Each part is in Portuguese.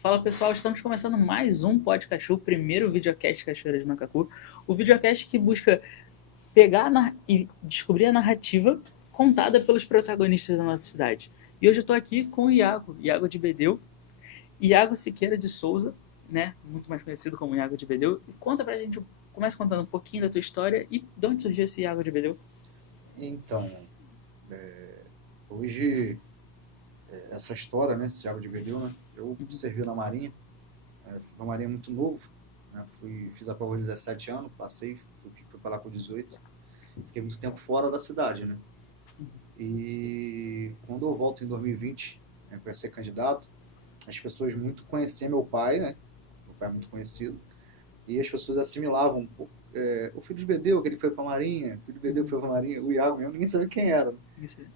Fala pessoal, estamos começando mais um podcast, o primeiro videocast Cachoeira de Macacu. O videocast que busca e descobrir a narrativa contada pelos protagonistas da nossa cidade. E hoje eu estou aqui com o Iago de Bedeu, Iago Siqueira de Souza, né? Muito mais conhecido como Iago de Bedeu. E conta pra gente, começa contando um pouquinho da tua história e de onde surgiu esse Iago de Bedeu. Então, hoje, essa história, né, esse Thiago de Bedeu, né, eu servi na Marinha, fui na Marinha muito novo, né, fiz a prova aos 17 anos, passei, fui para lá com 18, fiquei muito tempo fora da cidade, né, e quando eu volto em 2020, né, para ser candidato, as pessoas muito conheciam meu pai, né, meu pai é muito conhecido, e as pessoas assimilavam, pô, o filho de Bedeu, que ele foi para a Marinha, o filho de Bedeu que foi para a Marinha, o Iago mesmo, ninguém sabia quem era, né?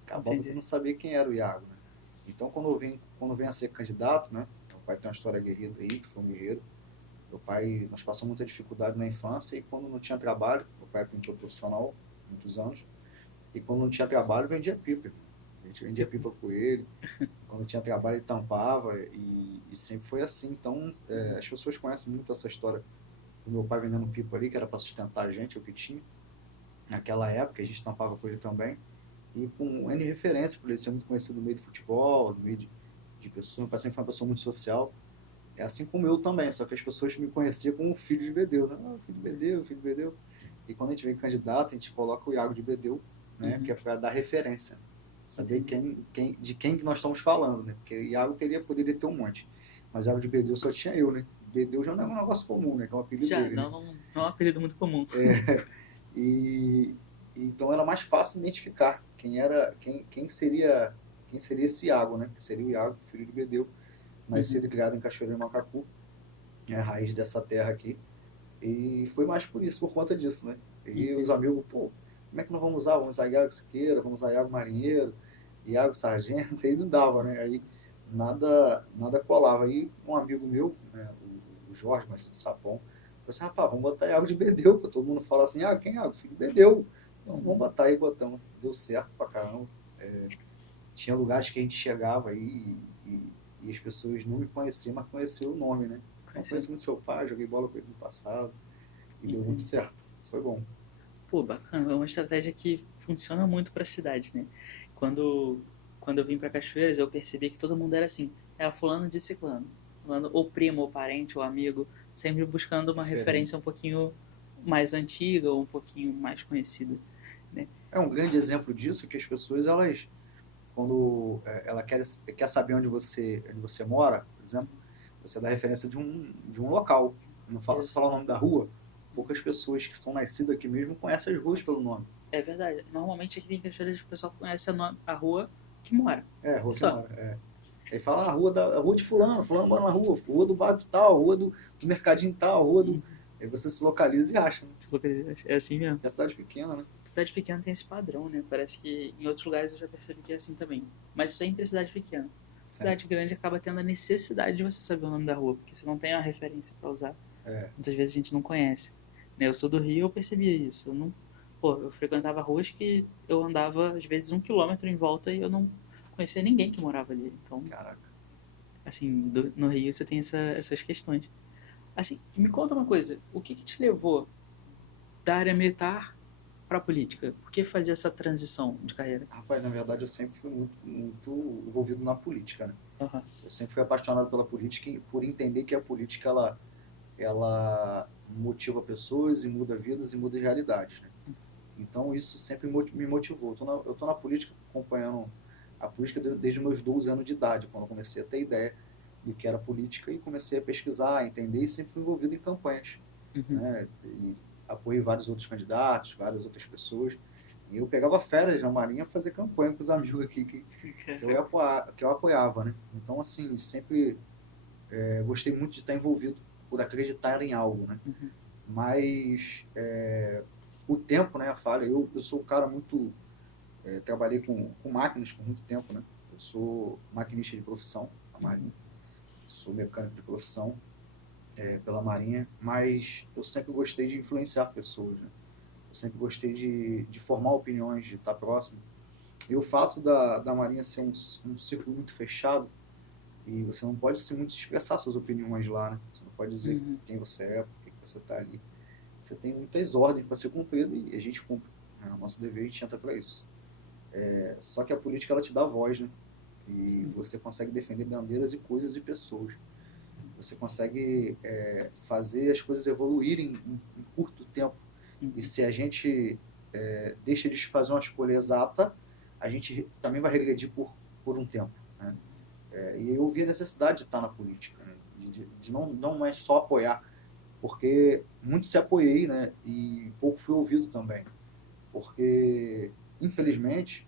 Acabava que eu Entendi. não sabia quem era o Iago, né? Então, quando eu vim a ser candidato, né? Meu pai tem uma história guerreira aí, que foi um guerreiro. Meu pai, nós passamos muita dificuldade na infância e quando não tinha trabalho, meu pai é pintor profissional, muitos anos, e quando não tinha trabalho, vendia pipa. A gente vendia pipa com ele. Quando tinha trabalho, ele tampava e sempre foi assim. Então, as pessoas conhecem muito essa história do meu pai vendendo pipa ali, que era para sustentar a gente, o que tinha. Naquela época, a gente tampava com ele também e com N referência, por ele ser muito conhecido no meio do futebol, no meio de pessoas. Meu pai sempre foi uma pessoa muito social. É assim como eu também, só que as pessoas me conheciam como filho de Bedeu, né? Ah, filho de Bedeu, filho de Bedeu. E quando a gente vem candidato, a gente coloca o Iago de Bedeu, né? Que Uhum, é para dar referência. Saber entendi. de quem que nós estamos falando, né? Porque Iago poderia ter um monte. Mas Iago de Bedeu só tinha eu, né? Bedeu já não é um negócio comum, né? Que é um apelido Já, dele, né? não é um apelido muito comum. E então era mais fácil identificar quem seria esse Iago, né? Que seria o Iago, filho de Bedeu, Uhum, nascido e criado em Cachoeiro de Macacu, é a raiz dessa terra aqui. E foi mais por isso, por conta disso, né? E os entendi. amigos, pô, como é que nós vamos usar? Vamos usar Iago Siqueira, vamos usar Iago Marinheiro, Iago Sargento, aí não dava, né? Aí nada colava. Aí um amigo meu, né, o Jorge, mas do Sapão, falou assim, rapaz, vamos botar Iago de Bedeu, porque todo mundo fala assim, ah, quem é Iago? Filho de Bedeu. Então vamos Uhum. botar aí, botamos. Deu certo pra caramba. Tinha lugares que a gente chegava aí e as pessoas não me conheciam, mas conheciam o nome, né? Não Conheceu? conheço muito seu pai, joguei bola com ele no passado e deu muito Entendi. certo. Isso foi bom. Pô, bacana. É uma estratégia que funciona muito pra cidade, né? Quando, quando eu vim pra Cachoeiras, eu percebi que todo mundo era assim. Era fulano de ciclano. Fulano, ou primo, ou parente, ou amigo. Sempre buscando uma referência um Referência. pouquinho mais antiga ou um pouquinho mais conhecida, né? É um grande exemplo disso que as pessoas, elas, quando ela quer saber onde você mora, por exemplo, você dá referência de um local. Não fala, se Isso. falar o nome da rua, poucas pessoas que são nascidas aqui mesmo conhecem as ruas pelo nome. É verdade. Normalmente aqui em Cachoeiras o pessoal conhece a rua que mora. É, a E rua que só. mora. Aí fala a rua de fulano, fulano mora na rua do bar de tal, rua do mercadinho tal, rua do. Uhum. Aí você se localiza e acha, né? É assim mesmo. É cidade pequena, né? Cidade pequena tem esse padrão, né? Parece que em outros lugares eu já percebi que é assim também. Mas sempre é cidade pequena. É, Cidade grande acaba tendo a necessidade de você saber o nome da rua, porque você não tem uma referência para usar. é, Muitas vezes a gente não conhece. Né? Eu sou do Rio, eu percebia isso. Eu não, pô, eu frequentava ruas que eu andava às vezes 1 quilômetro em volta e eu não conhecia ninguém que morava ali. Então, caraca. assim, no Rio você tem essas questões. Assim, me conta uma coisa, o que te levou da área militar para a política? Por que fazer essa transição de carreira? Rapaz, na verdade eu sempre fui muito envolvido na política, né? Aham. Eu sempre fui apaixonado pela política e por entender que a política ela motiva pessoas e muda vidas e muda realidades, né? Então isso sempre me motivou. Eu tô na política acompanhando a política desde os meus 12 anos de idade, quando eu comecei a ter ideia do que era política e comecei a pesquisar, entender e sempre fui envolvido em campanhas, Uhum. né? E apoiei vários outros candidatos, várias outras pessoas. E eu pegava férias na Marinha fazer campanha com os amigos aqui que eu apoiava, né? Então, assim, sempre gostei muito de estar envolvido por acreditar em algo, né? Uhum. Mas o tempo, né, a falha, eu sou um cara muito trabalhei com máquinas por muito tempo, né? Eu sou maquinista de profissão na Uhum. Marinha, sou mecânico de profissão pela Marinha, mas eu sempre gostei de influenciar pessoas, né? Eu sempre gostei de formar opiniões, de estar próximo. E o fato da Marinha ser um círculo muito fechado, E você não pode muito expressar suas opiniões lá, né? Você não pode dizer Uhum. quem você é, por que você está ali. Você tem muitas ordens para ser cumprido e a gente cumpre. É o nosso dever, a gente entra para isso. Só que a política, ela te dá voz, né? E Sim. você consegue defender bandeiras e coisas e pessoas. Você consegue fazer as coisas evoluírem em curto tempo. E Uhum. se a gente deixa de fazer uma escolha exata, a gente também vai regredir por um tempo, né? E eu vi a necessidade de estar na política, né? De não mais só apoiar, porque muito se apoiei, né? E pouco fui ouvido também. Porque, infelizmente,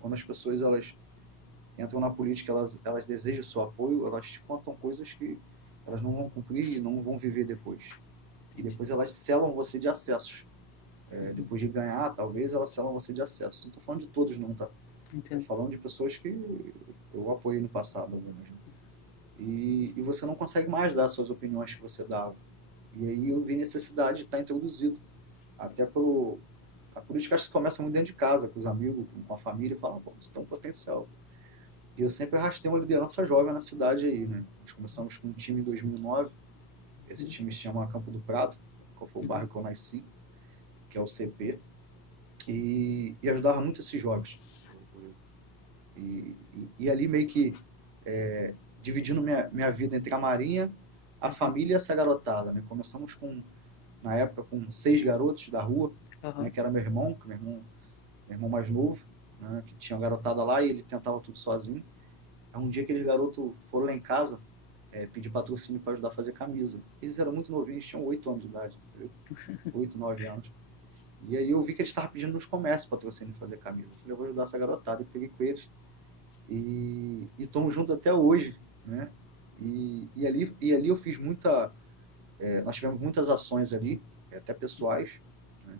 quando as pessoas elas entram na política, elas desejam o seu apoio, elas te contam coisas que elas não vão cumprir e não vão viver depois. E depois elas selam você de acessos. Depois de ganhar, talvez, elas selam você de acessos. Não estou falando de todos não, tá? Estou Entendo. falando de pessoas que eu apoiei no passado, algumas. Né? E você não consegue mais dar suas opiniões que você dava. E aí eu vi necessidade de estar introduzido. Até pro... A política acho que começa muito dentro de casa, com os amigos, com a família, e fala, pô, você tem um potencial. E eu sempre arrastei uma liderança jovem na cidade aí, né? Nós começamos com um time em 2009, esse time se chama Campo do Prado, qual foi o bairro que eu nasci, que é o CP, e ajudava muito esses jovens. E ali meio que dividindo minha vida entre a Marinha, a família e essa garotada, né? Começamos na época com 6 garotos da rua, né? Aham. Que era meu irmão mais novo, né? Que tinha uma garotada lá e ele tentava tudo sozinho. Aí um dia aqueles garotos foram lá em casa pedir patrocínio para ajudar a fazer camisa. Eles eram muito novinhos, tinham 8 anos de idade, entendeu? 8, 9 anos. E aí eu vi que eles estavam pedindo nos comércios patrocínio para fazer camisa. Eu falei, eu vou ajudar essa garotada. E peguei com eles. E estamos juntos até hoje, né? E ali eu fiz nós tivemos muitas ações ali, até pessoais, né?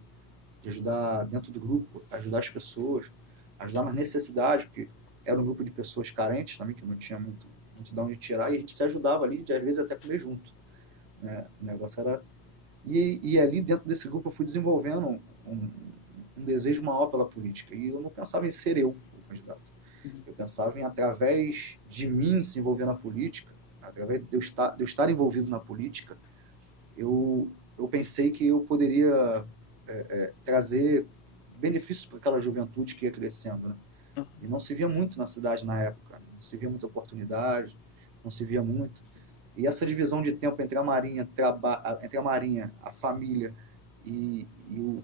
De ajudar dentro do grupo, ajudar as pessoas, ajudar nas necessidades, porque era um grupo de pessoas carentes também, que não tinha muito de onde tirar, e a gente se ajudava ali, de às vezes até comer junto, né? O negócio era... E ali dentro desse grupo eu fui desenvolvendo um desejo maior pela política, e eu não pensava em ser eu o candidato. Uhum. Eu pensava em, através de mim, se envolver na política, através de eu estar envolvido na política, eu pensei que eu poderia trazer benefícios para aquela juventude que ia crescendo, né? Ah, E não se via muito na cidade na época, não se via muita oportunidade, não se via muito. E essa divisão de tempo entre a Marinha, a família e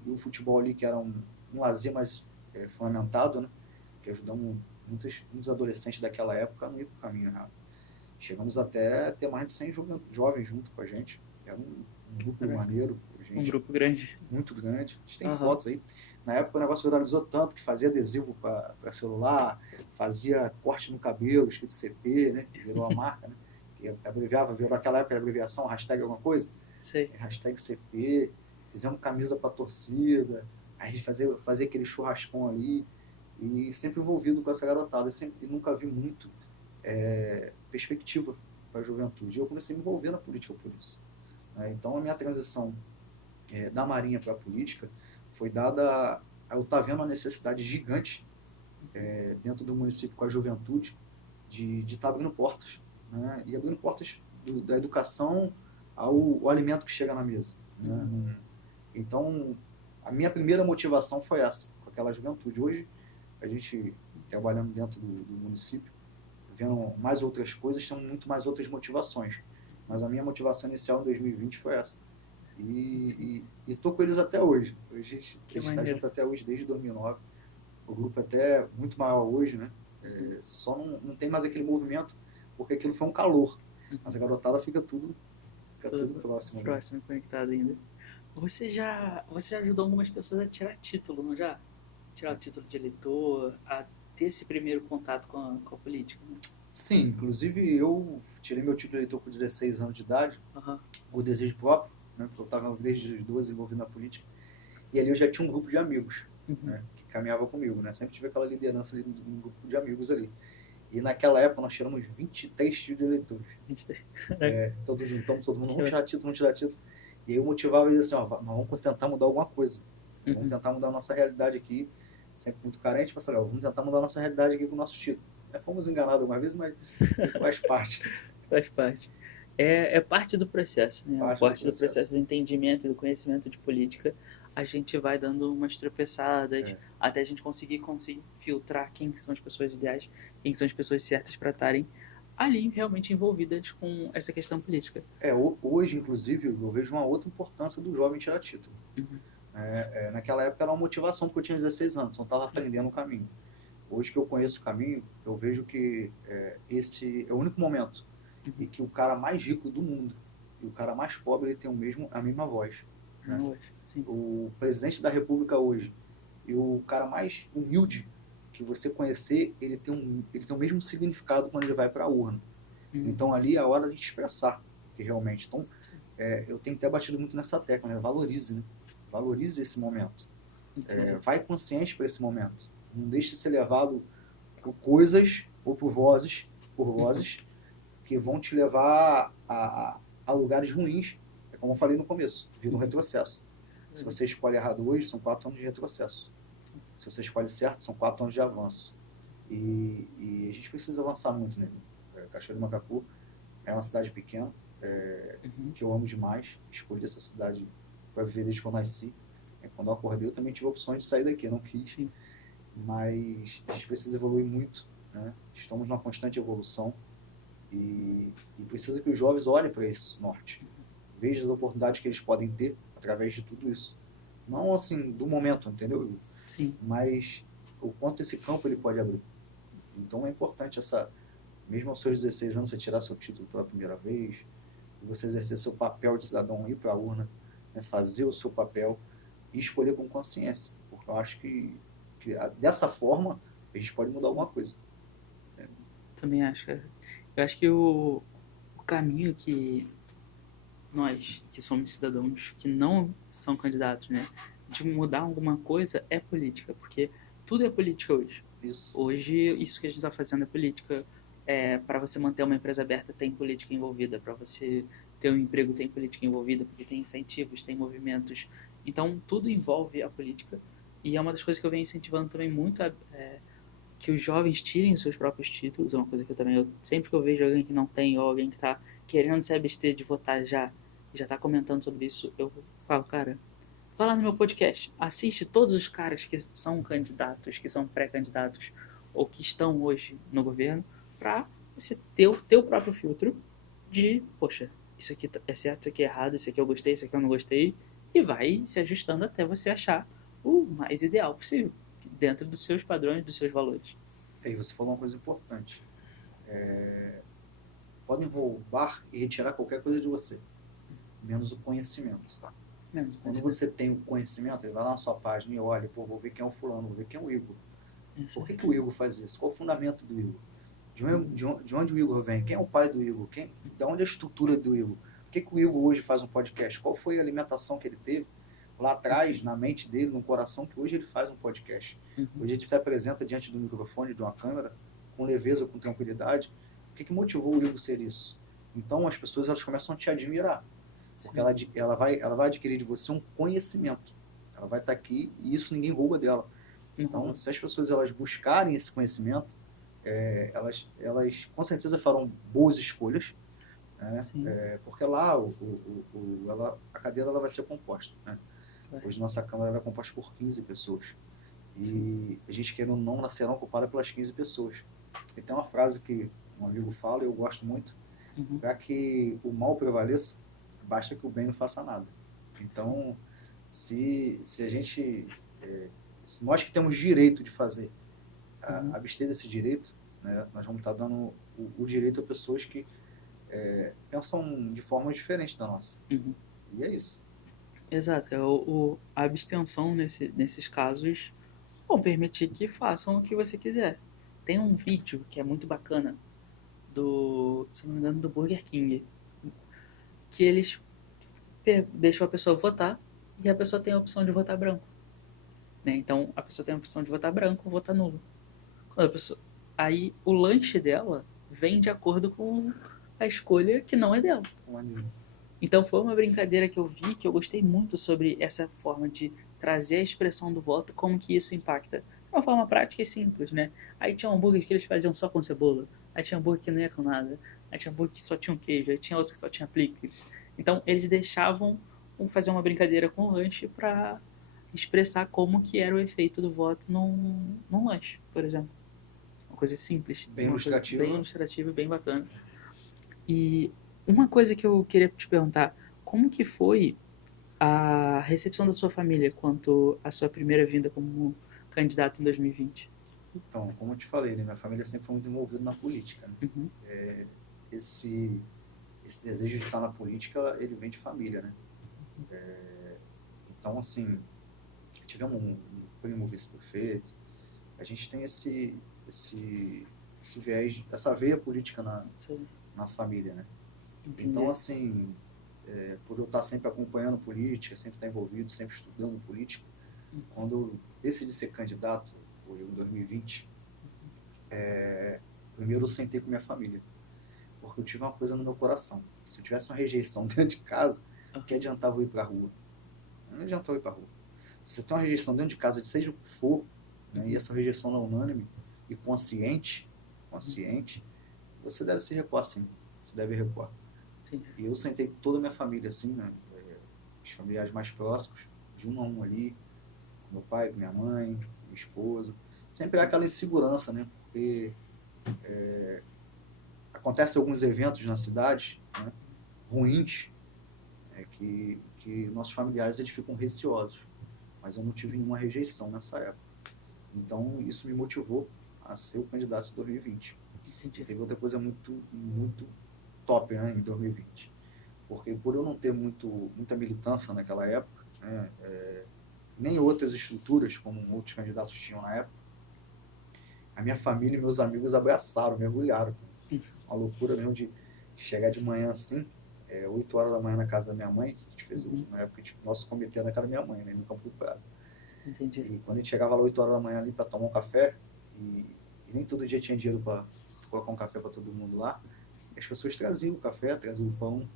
o futebol ali, que era um lazer mais fundamentado, né? Que ajudamos muitos adolescentes daquela época a não ir para o caminho errado. Chegamos até a ter mais de 100 jovens junto com a gente. Era um grupo caraca. maneiro, Um gente grupo grande. muito grande. A gente tem Aham. fotos aí. Na época o negócio viralizou tanto que fazia adesivo para celular, fazia corte no cabelo, escrito CP, né? Que virou a marca, né? Que abreviava, virou naquela época a abreviação, hashtag alguma coisa. Sei. Hashtag CP, fizemos camisa para torcida, a gente fazia aquele churrascão ali, e sempre envolvido com essa garotada, e nunca vi muito perspectiva para a juventude. Eu comecei a me envolver na política por isso, né? Então a minha transição da Marinha para a política foi dada a eu estar vendo uma necessidade gigante dentro do município com a juventude de estar abrindo portas, né? E abrindo portas da educação ao alimento que chega na mesa, né? Uhum. Então, a minha primeira motivação foi essa, com aquela juventude. Hoje, a gente trabalhando dentro do município, vendo mais outras coisas, temos muito mais outras motivações. Mas a minha motivação inicial em 2020 foi essa. E estou com eles até hoje. A gente Que está maneiro. junto até hoje, desde 2009. O grupo é até muito maior hoje, né? Só não tem mais aquele movimento, porque aquilo foi um calor. Mas a garotada fica tudo Tudo próximo ali. próximo e conectado ainda. Você já ajudou algumas pessoas a tirar título, não já? Tirar o título de eleitor, a ter esse primeiro contato com a política, né? Sim, inclusive eu tirei meu título de eleitor com 16 anos de idade, Aham. por desejo próprio, né? Porque eu estava desde os 12 envolvido na política. E ali eu já tinha um grupo de amigos, Uhum. né? Que caminhava comigo, né? Sempre tive aquela liderança ali um grupo de amigos ali. E naquela época nós tiramos 23 títulos de eleitores. Caraca. Todos juntamos, todo mundo, Que vamos legal. tirar título, vamos tirar título. E aí eu motivava eles assim, ó, nós vamos tentar mudar alguma coisa. Vamos Uhum. tentar mudar a nossa realidade aqui, sempre muito carente, mas falei, ó, vamos tentar mudar a nossa realidade aqui com o nosso título. Fomos enganados algumas vezes, mas faz parte. Faz parte. É parte do processo, né? Parte do do processo do entendimento e do conhecimento de política. A gente vai dando umas tropeçadas até a gente conseguir filtrar quem são as pessoas ideais, quem são as pessoas certas para estarem ali realmente envolvidas com essa questão política. Hoje, inclusive, eu vejo uma outra importância do jovem tirar título. Uhum. Naquela época era uma motivação, porque eu tinha 16 anos, não estava aprendendo o caminho. Hoje que eu conheço o caminho, eu vejo que esse é o único momento em que o cara mais rico do mundo e o cara mais pobre ele tem a mesma voz. Né? Sim. O presidente da República hoje e o cara mais humilde que você conhecer, ele tem o mesmo significado quando ele vai para a urna. Então ali é a hora de expressar que realmente. Então eu tenho até batido muito nessa tecla, né? Valorize, né? Valorize esse momento. Vai consciente para esse momento. Não deixe de ser levado por coisas ou por vozes que vão te levar a lugares ruins. É como eu falei no começo, vira um retrocesso. Se você escolhe errado hoje, são 4 anos de retrocesso. Se você escolhe certo, são 4 anos de avanço. E a gente precisa avançar muito, né? Cachoeira do Macacu é uma cidade pequena, que eu amo demais. Escolhi essa cidade para viver desde que eu nasci. Quando eu acordei, eu também tive opções de sair daqui, não quis. Sim. Mas a gente precisa evoluir muito, né? Estamos numa constante evolução e precisa que os jovens olhem para esse norte, vejam as oportunidades que eles podem ter através de tudo isso. Não assim, do momento, entendeu? Sim. Mas o quanto esse campo ele pode abrir. Então é importante mesmo aos seus 16 anos, você tirar seu título pela primeira vez, e você exercer seu papel de cidadão, ir para a urna, né, fazer o seu papel e escolher com consciência. Porque eu acho que dessa forma a gente pode mudar alguma coisa. Também acho, cara. Eu acho que o caminho que nós, que somos cidadãos, que não são candidatos, né, de mudar alguma coisa é política, porque tudo é política hoje. Isso. Hoje, isso que a gente está fazendo é política. Para você manter uma empresa aberta, tem política envolvida. Para você ter um emprego, tem política envolvida, porque tem incentivos, tem movimentos. Então, tudo envolve a política. E é uma das coisas que eu venho incentivando também muito, que os jovens tirem os seus próprios títulos. É uma coisa que eu também, sempre que eu vejo alguém que não tem, ou alguém que está querendo se abster de votar já está comentando sobre isso, eu falo, cara, vai lá no meu podcast, assiste todos os caras que são candidatos, que são pré-candidatos, ou que estão hoje no governo, para você ter o teu próprio filtro de, poxa, isso aqui é certo, isso aqui é errado, isso aqui eu gostei, isso aqui eu não gostei, e vai se ajustando até você achar o mais ideal possível, dentro dos seus padrões, dos seus valores. E você falou uma coisa importante. Podem roubar e retirar qualquer coisa de você, menos o conhecimento. Tá? Quando você tem o conhecimento, ele vai lá na sua página e olha, vou ver quem é o fulano, vou ver quem é o Igor. Por que o Igor faz isso? Qual o fundamento do Igor? De onde o Igor vem? Quem é o pai do Igor? De onde é a estrutura do Igor? Por que o Igor hoje faz um podcast? Qual foi a alimentação que ele teve lá atrás, na mente dele, no coração, que hoje ele faz um podcast? Hoje ele se apresenta diante do microfone, de uma câmera, com leveza, com tranquilidade. O que motivou o Igor a ser isso? Então as pessoas elas começam a te admirar. Porque ela vai adquirir de você um conhecimento. Ela vai estar aqui e isso ninguém rouba dela. Então, se as pessoas elas buscarem esse conhecimento, elas com certeza farão boas escolhas, né? Porque lá a cadeira ela vai ser composta. Né? Hoje nossa Câmara ela é composta por 15 pessoas. E a gente, querendo ou não, será ocupada pelas 15 pessoas. E tem uma frase que um amigo fala e eu gosto muito, para que o mal prevaleça, basta que o bem não faça nada. Então, se a gente, se nós que temos direito de fazer, abster desse direito, né, nós vamos estar dando o direito a pessoas que pensam de forma diferente da nossa. E é isso. Exato. A abstenção nesses casos vão permitir que façam o que você quiser. Tem um vídeo que é muito bacana, se não me engano, do Burger King, que eles deixam a pessoa votar e a pessoa tem a opção de votar branco. Né? Então, a pessoa tem a opção de votar branco ou votar nulo. Aí, o lanche dela vem de acordo com a escolha que não é dela. Então, foi uma brincadeira que eu vi, que eu gostei muito sobre essa forma de trazer a expressão do voto, como que isso impacta uma forma prática e simples, né? Aí tinha hambúrguer que eles faziam só com cebola, aí tinha hambúrguer que não ia com nada, aí tinha hambúrguer que só tinha um queijo, aí tinha outro que só tinha picles. Então eles deixavam fazer uma brincadeira com o lanche para expressar como que era o efeito do voto num lanche, por exemplo. Uma coisa simples, Bem uma coisa ilustrativa. bem ilustrativa e bem bacana. E uma coisa que eu queria te perguntar, como que foi a recepção da sua família quanto à sua primeira vinda como candidato em 2020? Então, como eu te falei, né, minha família sempre foi muito envolvida na política, né? Uhum. Esse, esse desejo de estar na política, ele vem de família, né? Então, assim, tivemos um primo vice-prefeito, a gente tem esse viés, essa veia política Sim, na família, né? entendi. Então, assim, por eu estar sempre acompanhando política, sempre estar envolvido, sempre estudando política, quando eu decidi ser candidato, em 2020, primeiro eu sentei com minha família, porque eu tive uma coisa no meu coração. Se eu tivesse uma rejeição dentro de casa, o que adiantava eu ir para a rua? Não adiantava eu ir para a rua. Se você tem uma rejeição dentro de casa, seja o que for, né, e essa rejeição não é unânime e consciente, você deve se recuar sim. Você deve recuar. Sim. E eu sentei com toda a minha família, assim, né, os familiares mais próximos, de um a um ali, com meu pai, com minha mãe, com minha esposa. Sempre há aquela insegurança, né? Porque acontecem alguns eventos na cidade, né, ruins, que nossos familiares eles ficam receosos. Mas eu não tive nenhuma rejeição nessa época. Então, isso me motivou a ser o candidato de 2020. Entendi. Teve outra coisa muito, muito top, né, em 2020. Porque por eu não ter muita militância naquela época, né, nem outras estruturas como outros candidatos tinham na época, a minha família e meus amigos abraçaram, mergulharam. Uma loucura mesmo de chegar de manhã assim, 8 horas da manhã na casa da minha mãe, a gente fez na época, tipo, nosso comitê na casa da minha mãe, né, no Campo do Prado. Entendi. E quando a gente chegava lá 8 horas da manhã ali para tomar um café, e nem todo dia tinha dinheiro para colocar um café para todo mundo lá, as pessoas traziam o café, traziam o pão,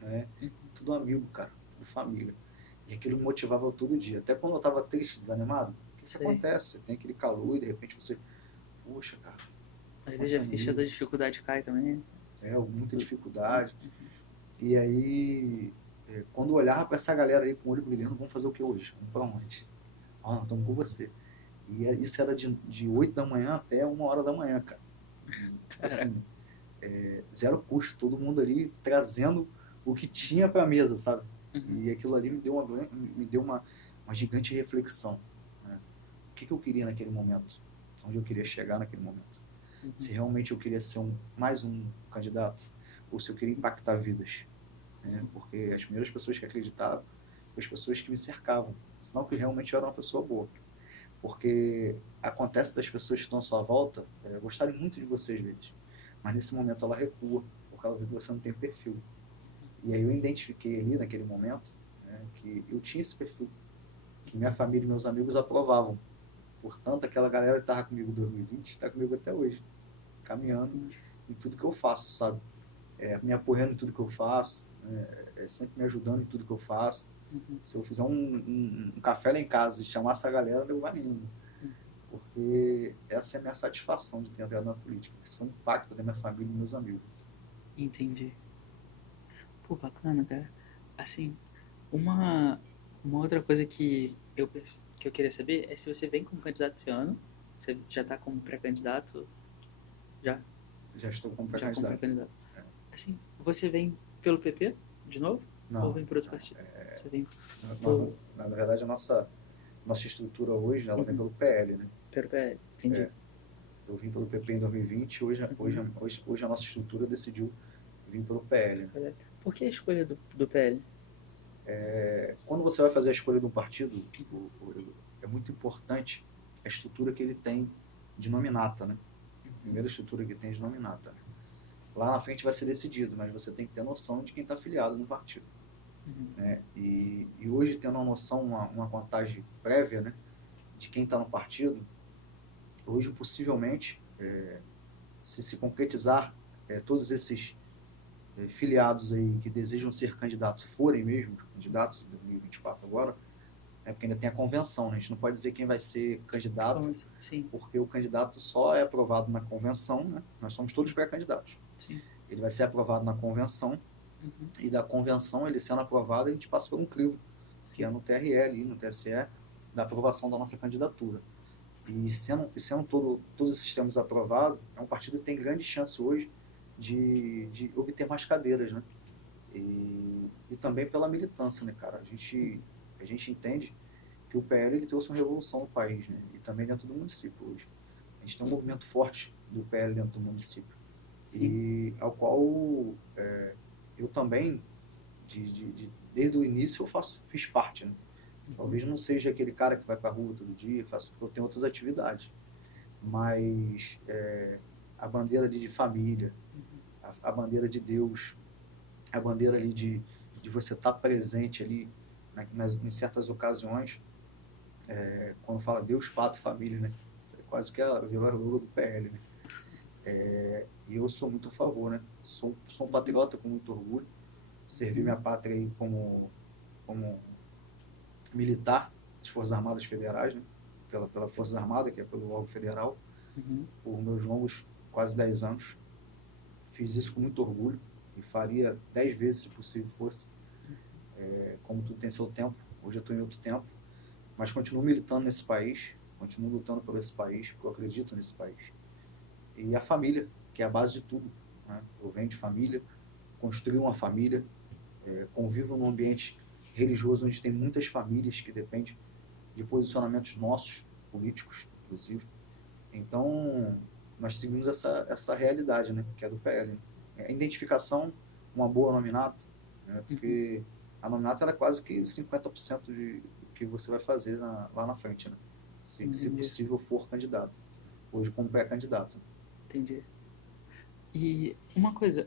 né? Tudo amigo, cara, tudo família. E aquilo me motivava todo dia. Até quando eu estava triste, desanimado, porque isso Sei. acontece, você tem aquele calor e de repente você, poxa, cara, Às vezes a ficha da dificuldade cai também. muita dificuldade. E aí, quando eu olhava para essa galera aí com o olho brilhando, vamos fazer o que hoje? Vamos para onde? Ah, estamos com você. E isso era de 8 da manhã até 1 hora da manhã, cara. Tipo assim, zero custo, todo mundo ali trazendo o que tinha para a mesa, sabe? E aquilo ali me deu uma gigante reflexão, né? O que eu queria naquele momento? Onde eu queria chegar naquele momento? Se realmente eu queria ser mais um candidato ou se eu queria impactar vidas, né? Porque as primeiras pessoas que acreditavam foram as pessoas que me cercavam, sinal que realmente eu era uma pessoa boa. Porque acontece das pessoas que estão à sua volta gostarem muito de você às vezes, mas nesse momento ela recua, porque ela vê que você não tem perfil. E aí eu identifiquei ali naquele momento, né, que eu tinha esse perfil, que minha família e meus amigos aprovavam. Portanto, aquela galera que estava comigo em 2020 está comigo até hoje, caminhando em tudo que eu faço, sabe? Me apoiando em tudo que eu faço, sempre me ajudando em tudo que eu faço. Se eu fizer um café lá em casa e chamar essa galera, eu vou indo. Porque essa é a minha satisfação de ter entrado na política. Esse foi o impacto da minha família e meus amigos. Entendi. Pô, bacana, cara. Assim, uma outra coisa que eu queria saber é se você vem como candidato esse ano, você já tá como pré-candidato, já Já estou como como pré-candidato. pré-candidato. Assim, você vem pelo PP de novo? Não. Ou vem por outro partido? Você vem Na verdade, a nossa estrutura hoje, ela vem pelo PL, né? pelo PL, entendi. Eu vim pelo PP em 2020, hoje a nossa estrutura decidiu vir pelo PL. PL. Por que a escolha do PL? Quando você vai fazer a escolha de um partido, é muito importante a estrutura que ele tem de nominata, né? A primeira estrutura que tem de nominata. Lá na frente vai ser decidido, mas você tem que ter noção de quem está afiliado no partido. Né? E hoje, tendo uma noção, uma contagem prévia, né, de quem está no partido, hoje possivelmente, se concretizar todos esses filiados aí que desejam ser candidatos, forem mesmo candidatos em 2024 agora, né? Porque ainda tem a convenção, né? A gente não pode dizer quem vai ser candidato, Como assim? Sim, porque o candidato só é aprovado na convenção, né? Nós somos todos pré-candidatos. sim. Ele vai ser aprovado na convenção, Uhum, e da convenção, ele sendo aprovado, a gente passa por um crivo, que é sim. no TRL, no TSE, da aprovação da nossa candidatura. E sendo todos esses termos aprovados, é um partido que tem grande chance hoje de obter mais cadeiras, né? E também pela militância, né, cara? A gente entende que o PL ele trouxe uma revolução no país, né? E também dentro do município hoje. A gente tem um Uhum, movimento forte do PL dentro do município. sim. E ao qual eu também, desde o início, fiz parte, né? Uhum, Talvez não seja aquele cara que vai para a rua todo dia, eu tenho outras atividades, mas a bandeira ali de família, uhum, a bandeira de Deus, a bandeira ali de você estar presente ali em certas ocasiões, quando fala Deus, pátria e família, né? Isso é quase que virou a logo do PL, né? E eu sou muito a favor, né? Sou um uhum, patriota com muito orgulho, servi uhum, minha pátria aí como militar das Forças Armadas Federais, né? Pela Forças Armadas, que é pelo órgão federal, uhum, por meus longos quase 10 anos. Fiz isso com muito orgulho e faria 10 vezes se possível fosse. Como tudo tem seu tempo, hoje eu estou em outro tempo, mas continuo militando nesse país, continuo lutando por esse país, porque eu acredito nesse país. E a família, que é a base de tudo, né? Eu venho de família, construí uma família, convivo num ambiente religioso onde tem muitas famílias que dependem de posicionamentos nossos, políticos, inclusive. Então, nós seguimos essa realidade, né, que é do PL. Né? A identificação, uma boa nominata, né, uhum. porque a nominata era quase que 50% do que você vai fazer lá na frente, né? Se Entendi, possível for candidato. Hoje como pré-candidato. entendi. E uma coisa,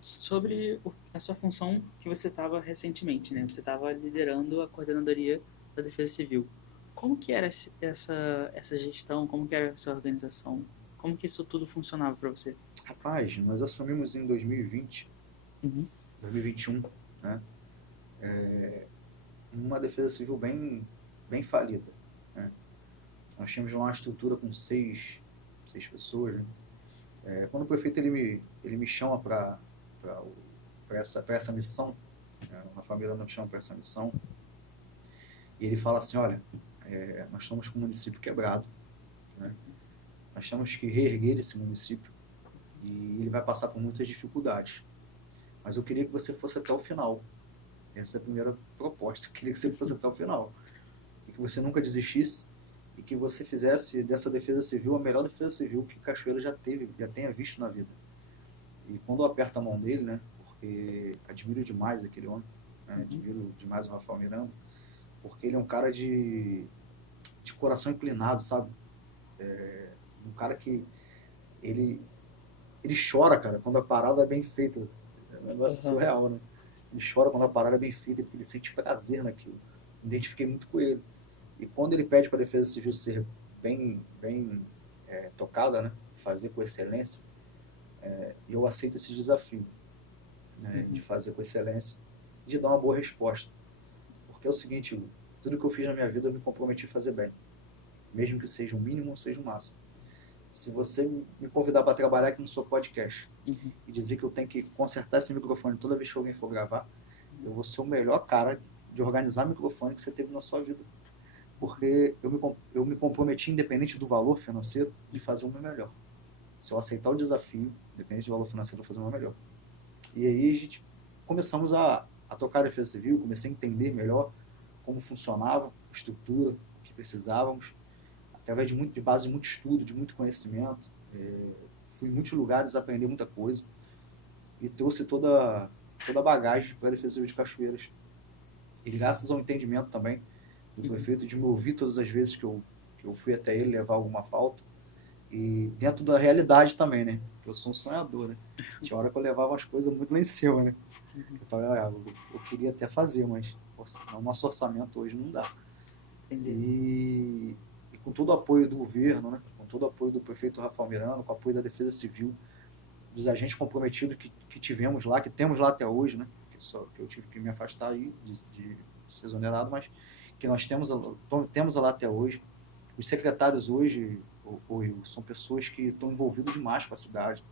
sobre a sua função que você estava recentemente, né? Você estava liderando a coordenadoria da Defesa Civil. Como que era essa gestão? Como que era essa organização? Como que isso tudo funcionava para você? Rapaz, nós assumimos em 2020, Uhum, 2021, né, uma defesa civil bem falida. Né? Nós tínhamos lá uma estrutura com seis pessoas. Né? Quando o prefeito ele me chama para essa missão, né? A família não me chama para essa missão, e ele fala assim: olha, nós estamos com o município quebrado, né? Nós temos que reerguer esse município e ele vai passar por muitas dificuldades. Mas eu queria que você fosse até o final. Essa é a primeira proposta. Eu queria que você fosse até o final. E que você nunca desistisse e que você fizesse dessa defesa civil a melhor defesa civil que Cachoeira já tenha visto na vida. E quando eu aperto a mão dele, né, porque admiro demais aquele homem, né, uhum, admiro demais o Rafael Miranda, porque ele é um cara de coração inclinado, sabe? Um cara que ele, ele chora, cara, quando a parada é bem feita. É um negócio aham, surreal, né? Ele chora quando a parada é bem feita, porque ele sente prazer naquilo. Me identifiquei muito com ele. E quando ele pede para a Defesa Civil ser bem tocada, né? Fazer com excelência, eu aceito esse desafio, né? De uhum, fazer com excelência e de dar uma boa resposta. Porque é o seguinte, Hugo, tudo que eu fiz na minha vida eu me comprometi a fazer bem. Mesmo que seja o mínimo ou seja o máximo. Se você me convidar para trabalhar aqui no seu podcast uhum, e dizer que eu tenho que consertar esse microfone toda vez que alguém for gravar, eu vou ser o melhor cara de organizar microfone que você teve na sua vida. Porque eu me comprometi, independente do valor financeiro, de fazer o meu melhor. Se eu aceitar o desafio, independente do valor financeiro, eu vou fazer o meu melhor. E aí a gente começamos a tocar a defesa civil, comecei a entender melhor como funcionava, a estrutura, o que precisávamos, através de base de muito estudo, de muito conhecimento. Fui em muitos lugares aprender muita coisa e trouxe toda a bagagem para a defesa civil de Cachoeiras. E graças ao entendimento também do uhum, prefeito de me ouvir todas as vezes que eu fui até ele levar alguma pauta, e dentro da realidade também, né? Porque eu sou um sonhador, né? Tinha hora que eu levava as coisas muito lá em cima, né? uhum, Eu falei, eu queria até fazer, mas o nosso orçamento hoje não dá. entendi. E com todo o apoio do governo, né? Com todo o apoio do prefeito Rafael Miranda, com o apoio da Defesa Civil, dos agentes comprometidos que tivemos lá, que temos lá até hoje, né? Que eu tive que me afastar aí de ser exonerado, mas que nós temos lá até hoje. Os secretários hoje, são pessoas que estão envolvidas demais com a cidade.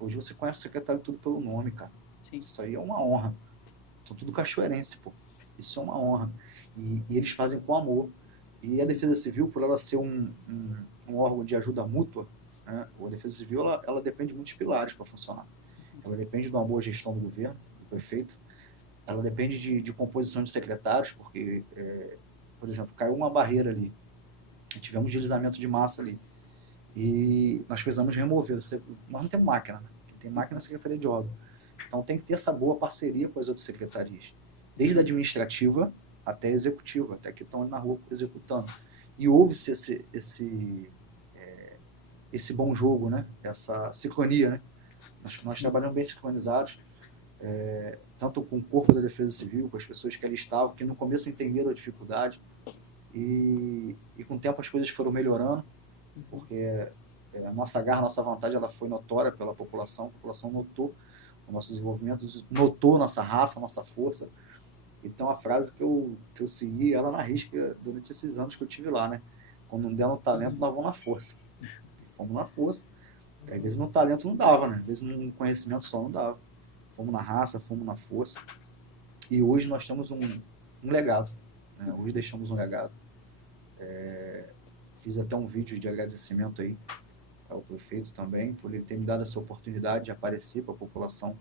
Hoje você conhece o secretário tudo pelo nome, cara. Sim. Isso aí é uma honra. São tudo cachoeirense, pô. Isso é uma honra. E eles fazem com amor. E a Defesa Civil, por ela ser um órgão de ajuda mútua, né, a Defesa Civil ela depende de muitos pilares para funcionar. Ela depende de uma boa gestão do governo, do prefeito. Ela depende de composição de secretários, porque, por exemplo, caiu uma barreira ali. Tivemos deslizamento de massa ali. E nós precisamos remover. Nós não temos máquina. Né? Quem tem máquina é a Secretaria de Obra. Então tem que ter essa boa parceria com as outras secretarias. Desde a administrativa até a executiva, até que estão ali na rua executando. E houve-se esse bom jogo, né? Essa sincronia. Né? Nós trabalhamos bem sincronizados, tanto com o corpo da Defesa Civil, com as pessoas que ali estavam, que no começo entenderam a dificuldade, e com o tempo as coisas foram melhorando, porque a nossa garra, a nossa vantagem, ela foi notória pela população. A população notou o nosso desenvolvimento, notou nossa raça, nossa força. Então a frase que eu segui ela na risca durante esses anos que eu tive lá, né? Quando não der no talento, nós vamos na força. E fomos na força. Às vezes no talento não dava, né? Às vezes no conhecimento só não dava. Fomos na raça, fomos na força. E hoje nós temos um legado. Né? Hoje deixamos um legado. Fiz até um vídeo de agradecimento aí ao prefeito também, por ele ter me dado essa oportunidade de aparecer para a população,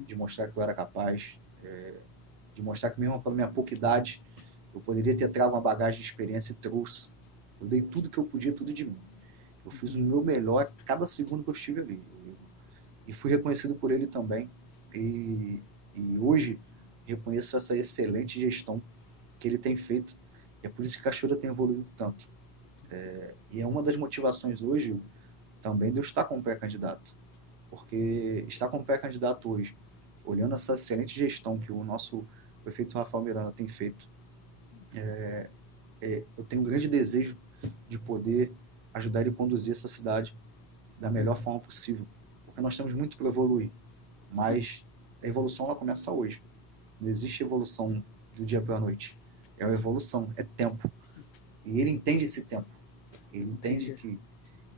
de mostrar que eu era capaz, de mostrar que mesmo pela minha pouca idade, eu poderia ter trago uma bagagem de experiência e trouxe. Eu dei tudo que eu podia, tudo de mim. Eu fiz o meu melhor cada segundo que eu estive ali. E fui reconhecido por ele também. E hoje reconheço essa excelente gestão que ele tem feito. E é por isso que Cachoeira tem evoluído tanto. E é uma das motivações hoje também de eu estar como pré-candidato. Porque estar como pré-candidato hoje, olhando essa excelente gestão que o nosso prefeito Rafael Miranda tem feito, eu tenho um grande desejo de poder ajudar ele a conduzir essa cidade da melhor forma possível. Porque nós temos muito para evoluir, mas a evolução ela começa hoje. Não existe evolução do dia para a noite. É uma evolução, é tempo. E ele entende esse tempo. Ele entende que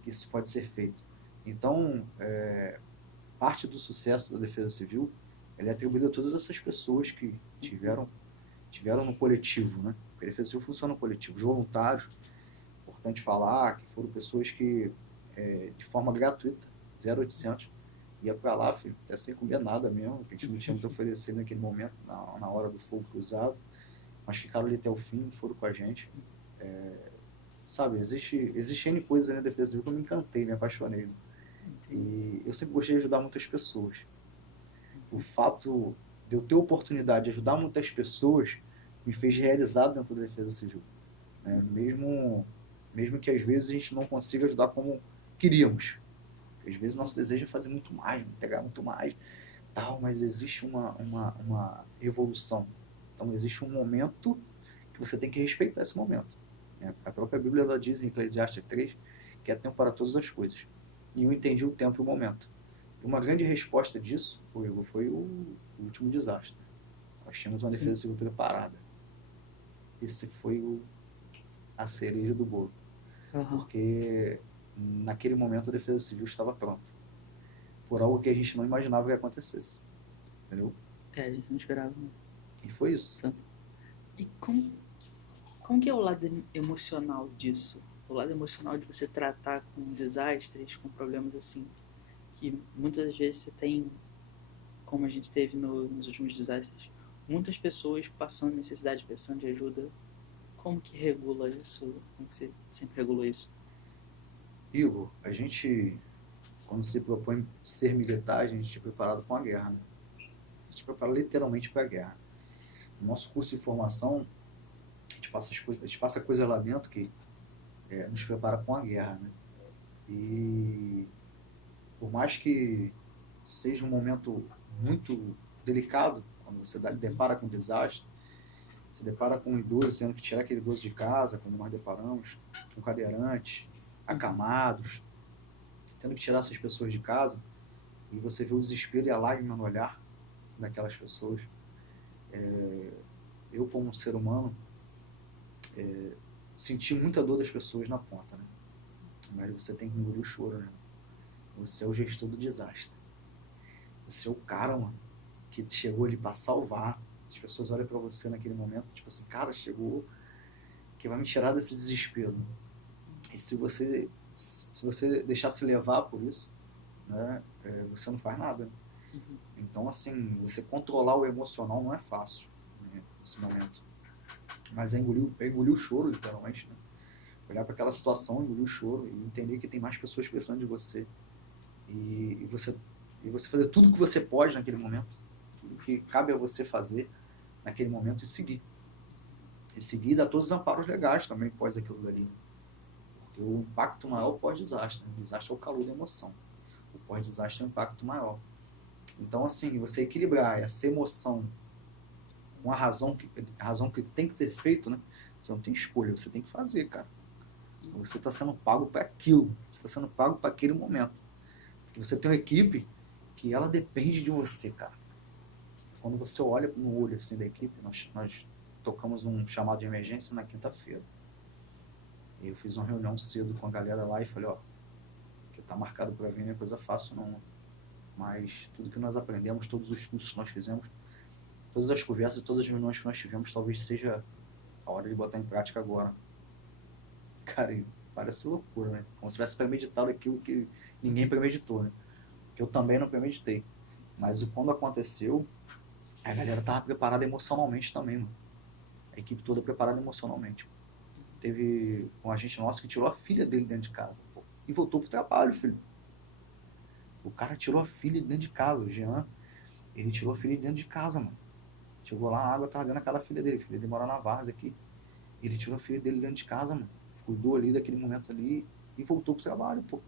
isso pode ser feito. Então, parte do sucesso da Defesa Civil é atribuído a todas essas pessoas que tiveram no coletivo, né? Porque a Defesa Civil funciona no coletivo. Os voluntários, importante falar, que foram pessoas que, de forma gratuita, 0800, ia para lá, filho, até sem comer nada mesmo, que a gente não tinha muito a oferecer naquele momento, na hora do fogo cruzado, mas ficaram ali até o fim, foram com a gente. Sabe, existe N coisas na Defesa Civil que eu me encantei, me apaixonei. E eu sempre gostei de ajudar muitas pessoas. O fato de eu ter a oportunidade de ajudar muitas pessoas me fez realizar dentro da Defesa Civil. Né? Mesmo que às vezes a gente não consiga ajudar como queríamos. Às vezes nosso desejo é fazer muito mais, entregar muito mais, tal, mas existe uma evolução. Então existe um momento que você tem que respeitar esse momento. A própria Bíblia ela diz em Eclesiastes 3 que é tempo para todas as coisas. E eu entendi o tempo e o momento. E uma grande resposta disso, foi o último desastre. Nós tínhamos uma defesa civil preparada. Esse foi a cereja do bolo. Porque naquele momento a defesa civil estava pronta. Por algo que a gente não imaginava que acontecesse. Entendeu? A gente não esperava. E foi isso. Tanto. E como que é o lado emocional disso? O lado emocional de você tratar com desastres, com problemas assim, que muitas vezes você tem, como a gente teve nos últimos desastres, muitas pessoas passando necessidade, precisando de ajuda. Como que regula isso? Como que você sempre regulou isso? Igor, a gente, quando se propõe ser militar, a gente é preparado para uma guerra, né? A gente se prepara literalmente para a guerra. No nosso curso de formação, a gente passa coisa lá dentro que nos prepara para uma guerra, né? E por mais que seja um momento muito delicado, quando você depara com um desastre, se depara com um idoso tendo que tirar aquele idoso de casa, quando nós deparamos, com cadeirantes, acamados, tendo que tirar essas pessoas de casa, e você vê o desespero e a lágrima no olhar daquelas pessoas. Eu, como ser humano, sentir muita dor das pessoas na ponta, né? Mas você tem que engolir o choro, né? Você é o gestor do desastre. Você é o cara, mano, que chegou ali pra salvar. As pessoas olham pra você naquele momento, tipo assim, cara, chegou que vai me tirar desse desespero. E se você deixar se levar por isso, né, você não faz nada. Então, assim, você controlar o emocional não é fácil, né, nesse momento. Mas é engolir o choro, literalmente, né? Olhar para aquela situação, engolir o choro e entender que tem mais pessoas precisando de você. E você fazer tudo o que você pode naquele momento, tudo que cabe a você fazer naquele momento e seguir. E seguir e dar todos os amparos legais também pós aquilo dali. Né? Porque o impacto maior é o pós-desastre. Né? O desastre é o calor da emoção. O pós-desastre é o impacto maior. Então, assim, você equilibrar essa emoção com a razão que tem que ser feito, né? Você não tem escolha, você tem que fazer, cara. Você está sendo pago para aquilo. Você está sendo pago para aquele momento. Porque você tem uma equipe que ela depende de você, cara. Quando você olha no olho assim da equipe, nós tocamos um chamado de emergência na quinta-feira. Eu fiz uma reunião cedo com a galera lá e falei, ó, que tá marcado para vir não é coisa fácil não. Mas tudo que nós aprendemos, todos os cursos que nós fizemos, todas as conversas, todas as reuniões que nós tivemos, talvez seja a hora de botar em prática agora. Cara, parece loucura, né? Como se tivesse premeditado aquilo que ninguém premeditou, né? Que eu também não premeditei. Mas quando aconteceu, a galera tava preparada emocionalmente também, mano. A equipe toda preparada emocionalmente. Teve um agente nosso que tirou a filha dele dentro de casa, pô, e voltou pro trabalho, filho. O cara tirou a filha dentro de casa, o Jean, ele tirou a filha dentro de casa, mano. Chegou lá, a água tava dentro daquela filha dele mora na Várzea aqui. Ele tirou a filha dele dentro de casa, mano. Cuidou ali daquele momento ali e voltou pro trabalho, pô.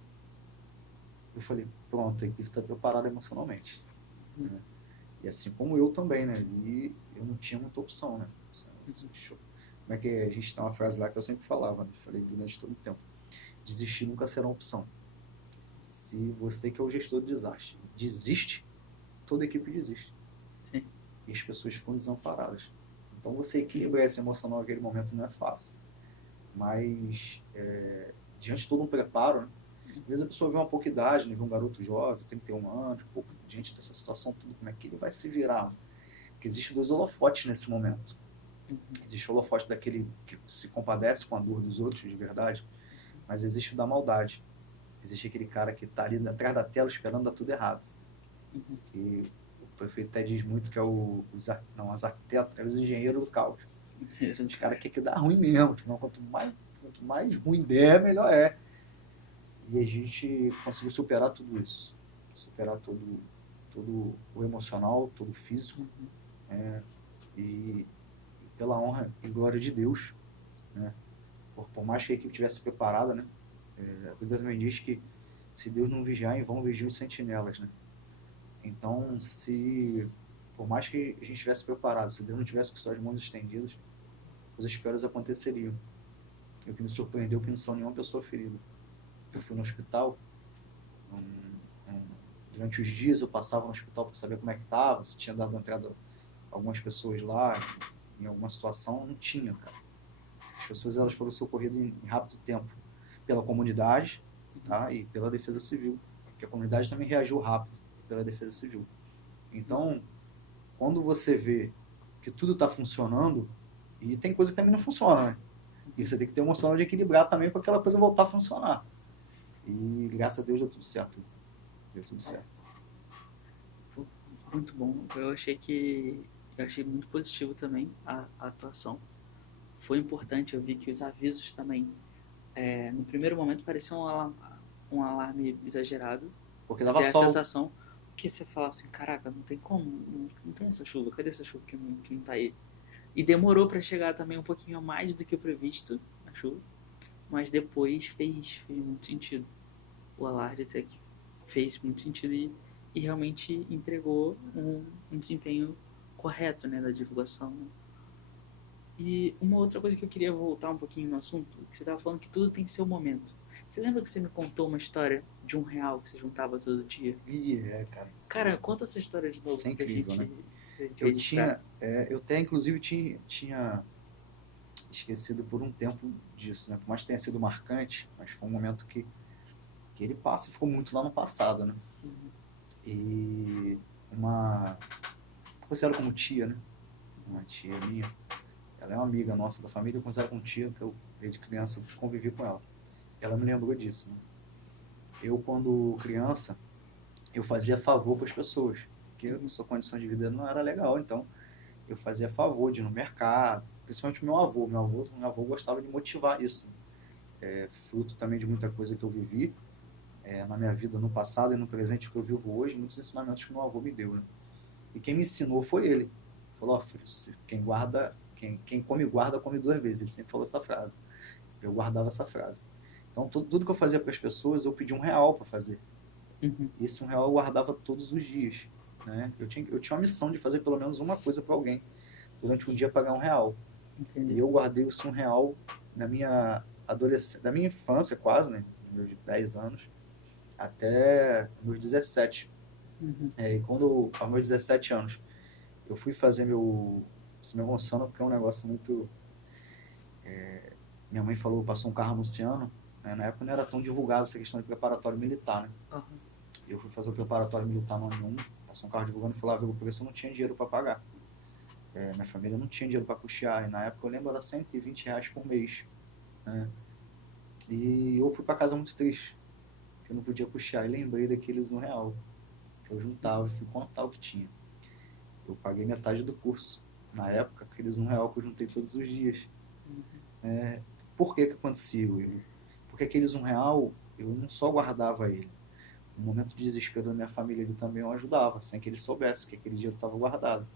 Eu falei, pronto, a equipe tá preparada emocionalmente. Né? E assim como eu também, né? E eu não tinha muita opção, né? Como é que a gente tem uma frase lá que eu sempre falava, né? Falei durante todo o tempo. Desistir nunca será uma opção. Se você que é o gestor do desastre desiste, toda a equipe desiste. Sim. E as pessoas ficam desamparadas. Então você equilibrar esse emocional naquele momento não é fácil. Mas, diante de todo um preparo, né? Às vezes a pessoa vê uma pouca idade, né? Vê um garoto jovem, 31 anos, pô, diante dessa situação, tudo, como é que ele vai se virar? Porque existem dois holofotes nesse momento. Existe o holofote daquele que se compadece com a dor dos outros, de verdade, mas existe o da maldade. Existe aquele cara que está ali atrás da tela esperando dar tudo errado. E o prefeito até diz muito que é os arquitetos, é os engenheiros do caos. Os caras querem que dá ruim mesmo. Então, quanto mais ruim der, melhor é. E a gente conseguiu superar tudo isso. Superar todo o emocional, todo o físico. E pela honra e glória de Deus, né? Por mais que a equipe tivesse preparada, né? A Bíblia também diz que se Deus não vigiar, em vão vigiam os sentinelas, né? Então, por mais que a gente tivesse preparado, se Deus não tivesse com suas mãos estendidas, coisas piores aconteceriam. E o que me surpreendeu é que não são nenhuma pessoa ferida. Eu fui no hospital, durante os dias eu passava no hospital para saber como é que estava, se tinha dado entrada algumas pessoas lá, em alguma situação, não tinha, cara. As pessoas elas foram socorridas em rápido tempo pela comunidade, tá? E pela Defesa Civil, porque a comunidade também reagiu rápido pela Defesa Civil. Então, quando você vê que tudo está funcionando, e tem coisa que também não funciona, né? E você tem que ter uma emoção de equilibrar também para aquela coisa voltar a funcionar. E graças a Deus deu tudo certo. Deu tudo certo. Muito bom. Eu achei muito positivo também a atuação. Foi importante, eu vi que os avisos também, no primeiro momento pareciam um alarme exagerado. Porque dava Tem sol. a sensação que você falava assim, caraca, não tem como, não tem essa chuva, cadê essa chuva que não tá aí? E demorou para chegar também um pouquinho a mais do que o previsto, a chuva, mas depois fez muito sentido. O alarde até que fez muito sentido e realmente entregou um desempenho correto, né, da divulgação. E uma outra coisa que eu queria voltar um pouquinho no assunto, que você estava falando que tudo tem seu momento. Você lembra que você me contou uma história de R$ 1 que você juntava todo dia? Cara. Cara, conta essa história de novo. Isso é incrível, né? Pra gente Eu registrar. até inclusive tinha esquecido por um tempo disso, né? Por mais que tenha sido marcante, mas foi um momento que ele passa e ficou muito lá no passado, né? E uma... considero como tia, né? Uma tia minha, ela é uma amiga nossa da família, eu considero como tia, que eu, desde criança, convivi com ela. Ela me lembrou disso, né? Eu, quando criança, eu fazia favor para as pessoas, porque a sua condição de vida não era legal, então eu fazia favor de ir no mercado, principalmente meu avô. Meu avô gostava de motivar isso. Fruto também de muita coisa que eu vivi na minha vida no passado e no presente que eu vivo hoje, muitos ensinamentos que meu avô me deu, né? E quem me ensinou foi ele. Falou, ó, filho, quem come guarda, come duas vezes. Ele sempre falou essa frase. Eu guardava essa frase. Então, tudo que eu fazia para as pessoas, eu pedia R$ 1 para fazer. Uhum. E esse R$ 1 eu guardava todos os dias, né? Eu tinha uma missão de fazer pelo menos uma coisa para alguém durante um dia, pagar R$ 1. Entendi. E eu guardei esse R$ 1 na minha adolescência, da minha infância quase, né? Meus 10 anos, até meus 17. Uhum. E quando, aos meus 17 anos, eu fui fazer se me emociono porque é um negócio muito... Minha mãe falou, passou um carro anunciando, né? Na época não era tão divulgado essa questão de preparatório militar, né? Uhum. Eu fui fazer o preparatório militar no ano 1, passou um carro divulgando, fui lá ver o preço, eu não tinha dinheiro para pagar. Minha família não tinha dinheiro para custear, e na época eu lembro era R$ 120 por mês, né? E eu fui para casa muito triste, que eu não podia custear, e lembrei daqueles R$ 1 que eu juntava e fui contar o que tinha. Eu paguei metade do curso, na época, aqueles R$ 1 que eu juntei todos os dias. Por que acontecia? Porque aqueles R$ 1, eu não só guardava ele. No momento de desespero da minha família, ele também eu ajudava, sem que ele soubesse que aquele dinheiro estava guardado.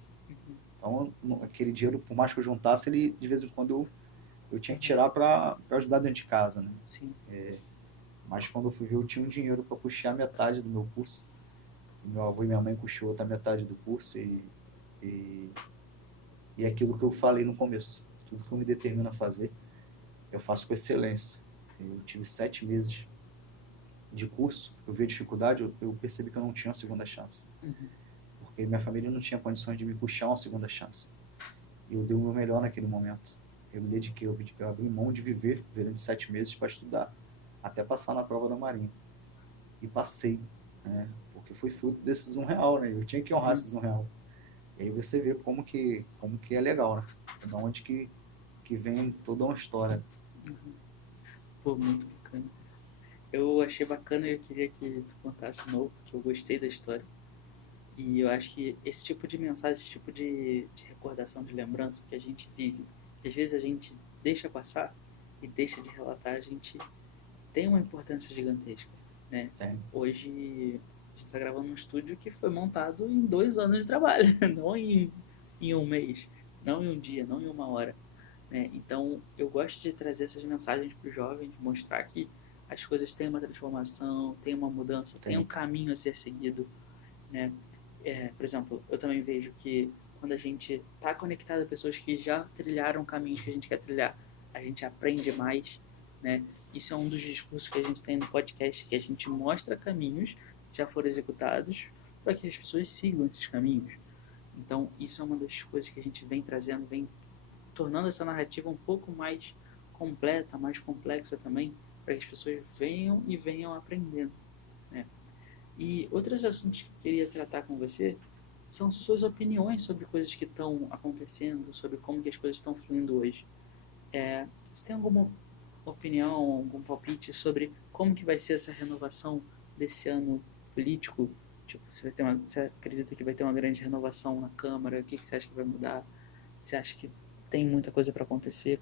Então, aquele dinheiro, por mais que eu juntasse, ele, de vez em quando, eu tinha que tirar para ajudar dentro de casa, né? Sim. Mas quando eu fui ver, eu tinha um dinheiro para custear metade do meu curso. Meu avô e minha mãe custeou outra metade do curso e é aquilo que eu falei no começo. Tudo que eu me determino a fazer, eu faço com excelência. Eu tive 7 meses de curso, eu vi a dificuldade, eu percebi que eu não tinha uma segunda chance. Uhum. Porque minha família não tinha condições de me puxar uma segunda chance. E eu dei o meu melhor naquele momento. Eu me dediquei, eu abri mão de viver durante 7 meses para estudar, até passar na prova da Marinha. E passei, né? Porque foi fruto desses R$ 1, né? Eu tinha que honrar esses R$ 1. E aí você vê como que é legal, né? Da onde que vem toda uma história. Pô, muito bacana. Eu achei bacana e eu queria que tu contasse de novo, porque eu gostei da história. E eu acho que esse tipo de mensagem, esse tipo de recordação, de lembrança que a gente vive, às vezes a gente deixa passar e deixa de relatar, a gente tem uma importância gigantesca, né? Hoje a gente está gravando um estúdio que foi montado em 2 anos de trabalho, não em um mês, não em um dia, não em uma hora, né? Então eu gosto de trazer essas mensagens para os jovens, mostrar que as coisas têm uma transformação, tem uma mudança, tem um caminho a ser seguido, né? Por exemplo, eu também vejo que quando a gente está conectado a pessoas que já trilharam caminhos que a gente quer trilhar, a gente aprende mais, né? Isso é um dos discursos que a gente tem no podcast, que a gente mostra caminhos que já foram executados para que as pessoas sigam esses caminhos. Então, isso é uma das coisas que a gente vem trazendo, vem tornando essa narrativa um pouco mais completa, mais complexa também, para que as pessoas venham aprendendo, né? E outros assuntos que eu queria tratar com você são suas opiniões sobre coisas que estão acontecendo, sobre como que as coisas estão fluindo hoje. Você tem alguma opinião, algum palpite sobre como que vai ser essa renovação desse ano político? Tipo, você acredita que vai ter uma grande renovação na Câmara? O que você acha que vai mudar? Você acha que tem muita coisa para acontecer?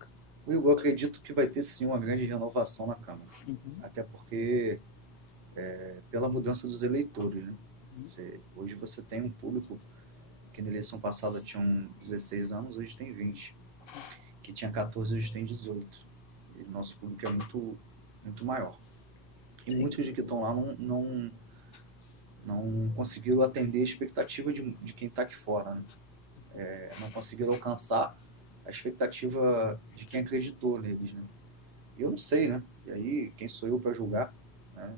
Eu acredito que vai ter sim uma grande renovação na Câmara. Até porque pela mudança dos eleitores, né? Hoje você tem um público que na eleição passada tinham 16 anos, hoje tem 20. Que tinha 14, hoje tem 18. E nosso público é muito, muito maior. E sim, muitos de que estão lá não conseguiram atender a expectativa de quem está aqui fora, né? Não conseguiram alcançar a expectativa de quem acreditou neles, né? Eu não sei, né? E aí, quem sou eu para julgar, né?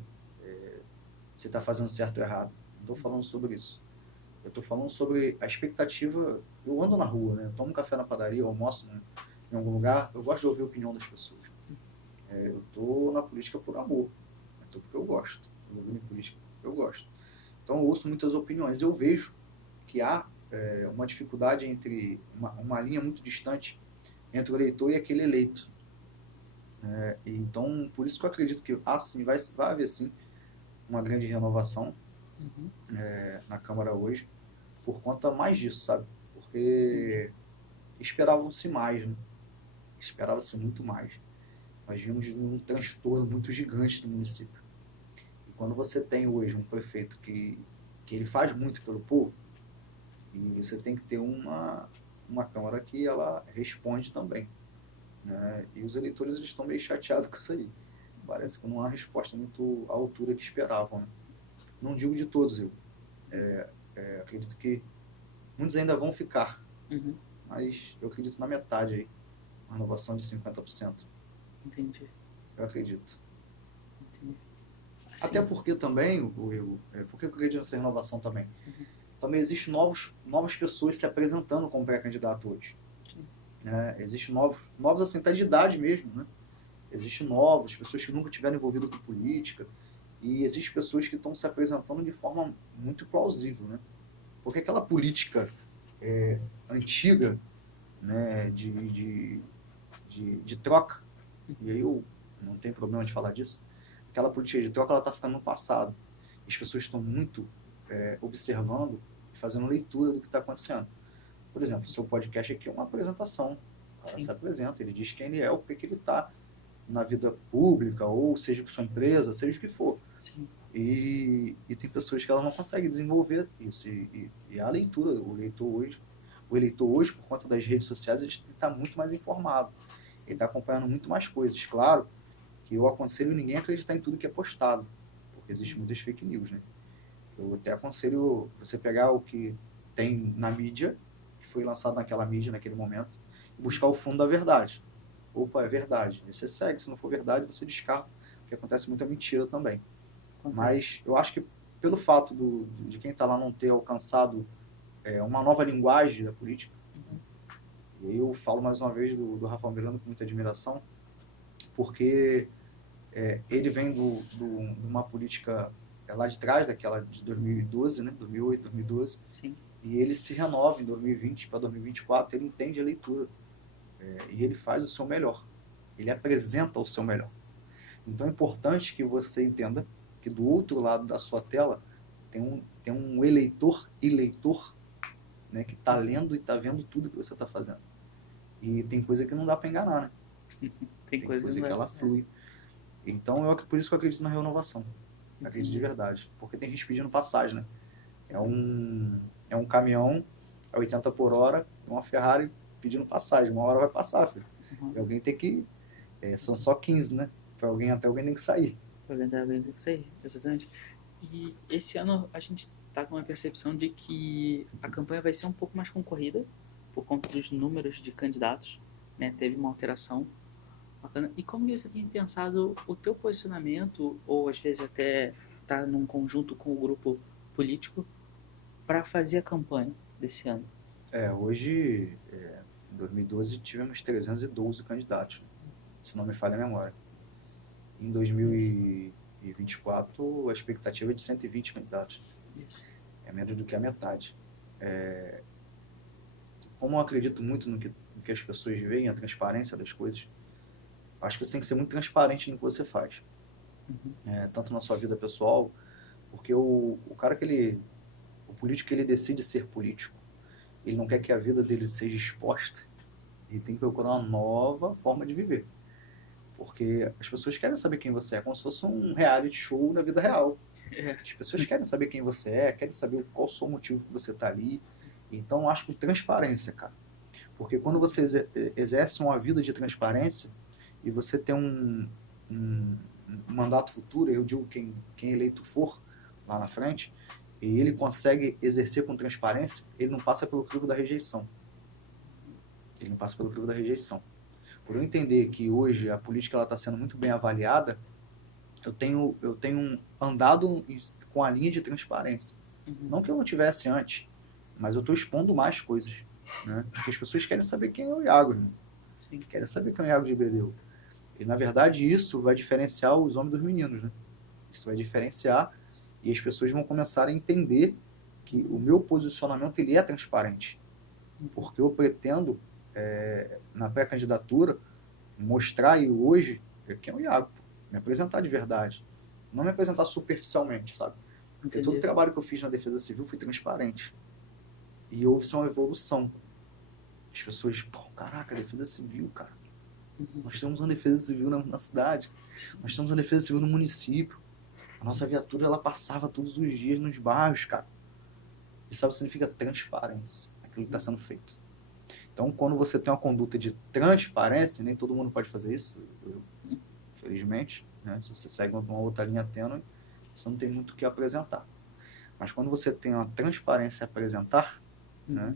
Se está fazendo certo ou errado. Não estou falando sobre isso. Eu estou falando sobre a expectativa. Eu ando na rua, né? Eu tomo café na padaria, eu almoço, né? em algum lugar, eu gosto de ouvir a opinião das pessoas. Eu tô na política por amor. Eu tô porque eu gosto. Eu vou em política porque eu gosto. Então eu ouço muitas opiniões. Eu vejo que há uma dificuldade entre uma linha muito distante entre o eleitor e aquele eleito. Então, por isso que eu acredito que sim, vai haver sim uma grande renovação na Câmara hoje, por conta mais disso, sabe? Porque esperavam-se mais, né? Esperava-se muito mais. Nós vimos um transtorno muito gigante no município. E quando você tem hoje um prefeito que ele faz muito pelo povo, e você tem que ter uma Câmara que ela responde também. Né? E os eleitores eles estão meio chateados com isso aí. Parece que não há resposta muito à altura que esperavam. Né? Não digo de todos, eu acredito que muitos ainda vão ficar, mas eu acredito na metade aí, uma renovação de 50%. Entendi. Eu acredito. Entendi. Assim, até porque também, por que eu acredito nessa renovação também? Também existem novas pessoas se apresentando como pré-candidato hoje. Existem novos assim, até de idade mesmo, né? Existem novos, pessoas que nunca tiveram envolvido com política, e existem pessoas que estão se apresentando de forma muito plausível, né? Porque aquela política antiga, né, de troca, e aí eu não tenho problema de falar disso, aquela política de troca ela está ficando no passado. As pessoas estão muito observando e fazendo leitura do que está acontecendo. Por exemplo, o seu podcast aqui é uma apresentação. O cara se apresenta, ele diz quem ele é, o que ele está na vida pública, ou seja com sua empresa, seja o que for. Sim. E tem pessoas que ela não conseguem desenvolver isso. E a leitura, o eleitor hoje, por conta das redes sociais, ele está muito mais informado. Sim. Ele está acompanhando muito mais coisas. Claro que eu aconselho ninguém a acreditar em tudo que é postado, porque existem muitas fake news, né? Eu até aconselho você pegar o que tem na mídia, que foi lançado naquela mídia, naquele momento, e buscar o fundo da verdade. Opa, é verdade. E você segue, se não for verdade, você descarta, porque acontece muita mentira também. Mas eu acho que pelo fato de quem está lá não ter alcançado uma nova linguagem da política, e aí eu falo mais uma vez do Rafael Miranda com muita admiração, porque ele vem de uma política lá de trás, daquela de 2012, né? 2008, 2012, Sim. E ele se renova em 2020 para 2024, ele entende a leitura, e ele faz o seu melhor, ele apresenta o seu melhor. Então é importante que você entenda que do outro lado da sua tela tem um eleitor, né, que está lendo e está vendo tudo que você está fazendo. E tem coisa que não dá para enganar, né? Tem coisa que ela flui. Então, por isso que eu acredito na renovação. Eu acredito de verdade. Porque tem gente pedindo passagem, né? É um caminhão a 80 por hora, uma Ferrari pedindo passagem. Uma hora vai passar, filho. E alguém tem que... são só 15, né? Até alguém tem que sair. Alguém tem que sair, exatamente. E esse ano a gente está com uma percepção de que a campanha vai ser um pouco mais concorrida por conta dos números de candidatos, né? Teve uma alteração bacana. E como que você tem pensado o teu posicionamento, ou às vezes até tá num conjunto com o grupo político, para fazer a campanha desse ano? Hoje, em 2012, tivemos 312 candidatos, se não me falha a memória. Em 2024, a expectativa é de 120 candidatos. Isso. É menos do que a metade. Como eu acredito muito no que as pessoas veem, a transparência das coisas, acho que você tem que ser muito transparente no que você faz. Tanto na sua vida pessoal, porque o cara o político que ele decide ser político, ele não quer que a vida dele seja exposta, ele tem que procurar uma nova forma de viver. Porque as pessoas querem saber quem você é, como se fosse um reality show da vida real. As pessoas querem saber quem você é, querem saber qual o seu motivo que você está ali. Então, eu acho que transparência, cara. Porque quando você exerce uma vida de transparência e você tem um mandato futuro, eu digo quem eleito for lá na frente, e ele consegue exercer com transparência, ele não passa pelo crivo da rejeição. Ele não passa pelo crivo da rejeição. Por eu entender que hoje a política está sendo muito bem avaliada, eu tenho andado com a linha de transparência. Não que eu não tivesse antes, mas eu estou expondo mais coisas. Né? Porque as pessoas querem saber quem é o Iago, irmão. Sim. querem saber quem é o Iago de Bedeu. E, na verdade, isso vai diferenciar os homens dos meninos, né? Isso vai diferenciar e as pessoas vão começar a entender que o meu posicionamento ele é transparente. Porque eu pretendo, na pré-candidatura, mostrar aí hoje quem é o Iago, me apresentar de verdade. Não me apresentar superficialmente, sabe? Porque todo o trabalho que eu fiz na Defesa Civil foi transparente. E houve uma evolução. As pessoas, pô, caraca, Defesa Civil, cara. Nós temos uma Defesa Civil na cidade. Nós temos uma Defesa Civil no município. A nossa viatura, ela passava todos os dias nos bairros, cara. Isso significa transparência, aquilo que está sendo feito. Então, quando você tem uma conduta de transparência, nem todo mundo pode fazer isso, infelizmente, né? Se você segue uma outra linha tênue, você não tem muito o que apresentar. Mas quando você tem uma transparência a apresentar, né?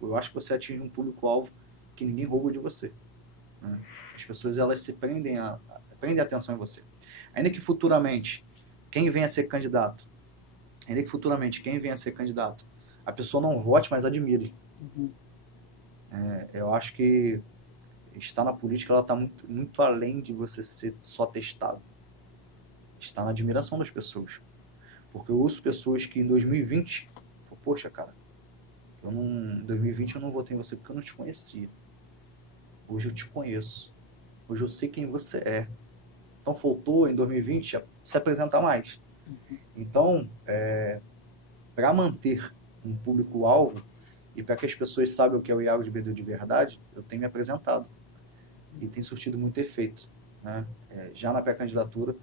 Eu acho que você atinge um público-alvo que ninguém rouba de você. Né? As pessoas, elas se prendem a atenção em você. Ainda que futuramente, quem venha a ser candidato, a pessoa não vote, mas admire. Eu acho que estar na política, ela está muito, muito além de você ser só testado. Está na admiração das pessoas. Porque eu ouço pessoas que em 2020, poxa, cara, em 2020 eu não votei em você porque eu não te conhecia. Hoje eu te conheço. Hoje eu sei quem você é. Então faltou em 2020 se apresentar mais. Então, para manter um público-alvo e para que as pessoas saibam o que é o Iago de Bedeu de verdade, eu tenho me apresentado. E tem surtido muito efeito. Né? Já na pré-candidatura,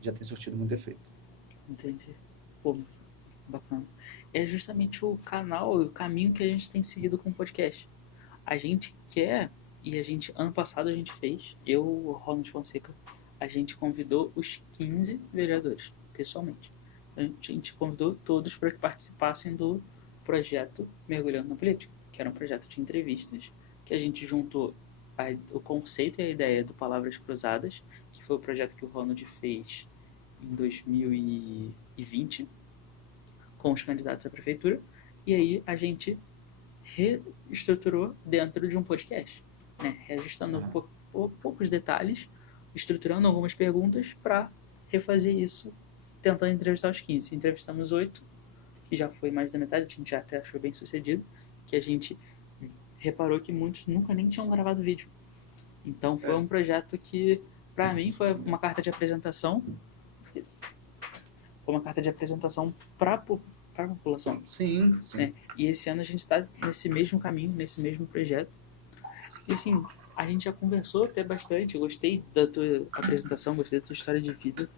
já tem surtido muito efeito. Entendi. Pô, bacana. É justamente o caminho que a gente tem seguido com o podcast. A gente quer, ano passado a gente fez, o Ronald Fonseca, a gente convidou os 15 vereadores, pessoalmente. A gente convidou todos para que participassem do projeto Mergulhando na Política, que era um projeto de entrevistas, que a gente juntou o conceito e a ideia do Palavras Cruzadas, que foi o projeto que o Ronald fez em 2020, com os candidatos à prefeitura, e aí a gente reestruturou dentro de um podcast, né? Reajustando poucos detalhes, estruturando algumas perguntas para refazer isso, tentando entrevistar os 15. Entrevistamos 8, que já foi mais da metade, a gente já até achou bem sucedido, que a gente reparou que muitos nunca nem tinham gravado vídeo. Então foi um projeto que, para mim, foi uma carta de apresentação. Foi uma carta de apresentação para a população. Sim. Né? E esse ano a gente está nesse mesmo caminho, nesse mesmo projeto. E assim, a gente já conversou até bastante. Eu gostei da tua apresentação, gostei da tua história de vida.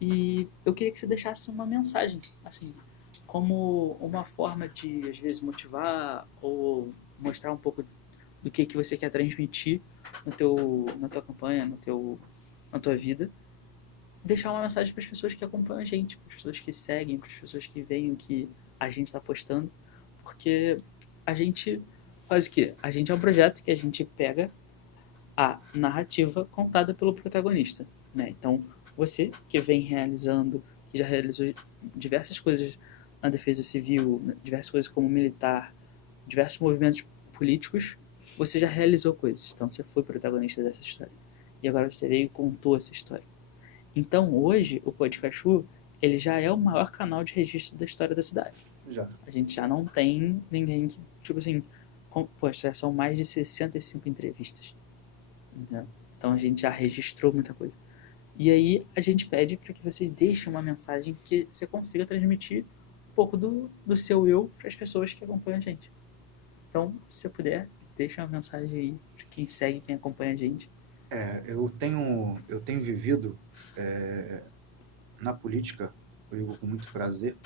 E eu queria que você deixasse uma mensagem, assim, como uma forma de, às vezes, motivar ou mostrar um pouco do que você quer transmitir na tua campanha, na tua vida. Deixar uma mensagem para as pessoas que acompanham a gente, para as pessoas que seguem, para as pessoas que veem o que a gente está postando, porque a gente faz o quê? A gente é um projeto que a gente pega a narrativa contada pelo protagonista, né? Então, você que vem realizando, que já realizou diversas coisas na defesa civil, diversas coisas como militar, diversos movimentos políticos, você já realizou coisas. Então, você foi protagonista dessa história. E agora você veio e contou essa história. Então, hoje, o Podcastu, ele já é o maior canal de registro da história da cidade. Já. A gente já não tem ninguém que, tipo assim, já são mais de 65 entrevistas. Entendeu? Então, a gente já registrou muita coisa. E aí, a gente pede para que vocês deixem uma mensagem que você consiga transmitir um pouco do seu eu para as pessoas que acompanham a gente. Então, se você puder, deixa uma mensagem aí de quem segue, quem acompanha a gente. Eu tenho vivido na política, eu digo com muito prazer,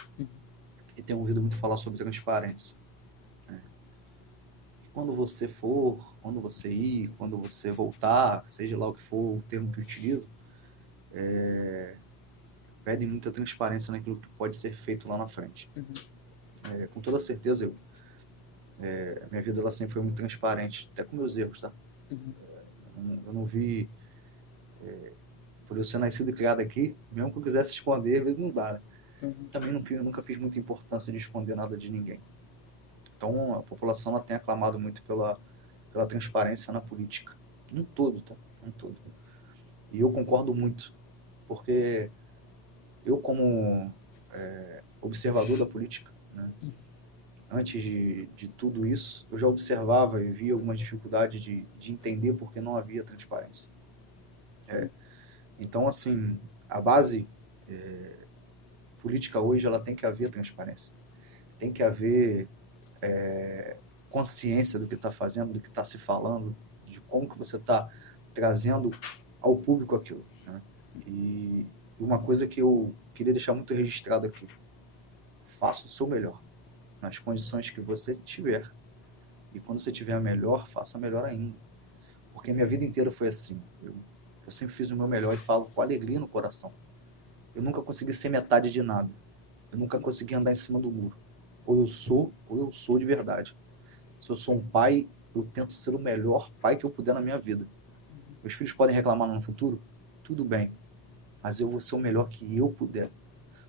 e tenho ouvido muito falar sobre transparência. Quando você ir, quando você voltar, seja lá o que for o termo que eu utilizo, pedem muita transparência naquilo que pode ser feito lá na frente. Com toda certeza, minha vida ela sempre foi muito transparente, até com meus erros, tá? Eu não vi, por eu ser nascido e criado aqui, mesmo que eu quisesse esconder, às vezes não dá, né? Também nunca fiz muita importância de esconder nada de ninguém. Então, a população ela tem aclamado muito pela pela transparência na política. Num todo, tá? Num todo. E eu concordo muito, porque eu, como observador da política, né, antes de tudo isso, eu já observava e via algumas dificuldades de entender porque não havia transparência. Então, assim, a base política hoje, ela tem que haver transparência. Tem que haver consciência do que está fazendo, do que está se falando, de como que você está trazendo ao público aquilo, né? E uma coisa que eu queria deixar muito registrado aqui: faça o seu melhor nas condições que você tiver, e quando você tiver melhor, faça melhor ainda, porque minha vida inteira foi assim. Eu sempre fiz o meu melhor e falo com alegria no coração. Eu nunca consegui ser metade de nada. Eu nunca consegui andar em cima do muro. Ou eu sou de verdade. Se eu sou um pai, eu tento ser o melhor pai que eu puder na minha vida. Meus filhos podem reclamar no futuro? Tudo bem. Mas eu vou ser o melhor que eu puder.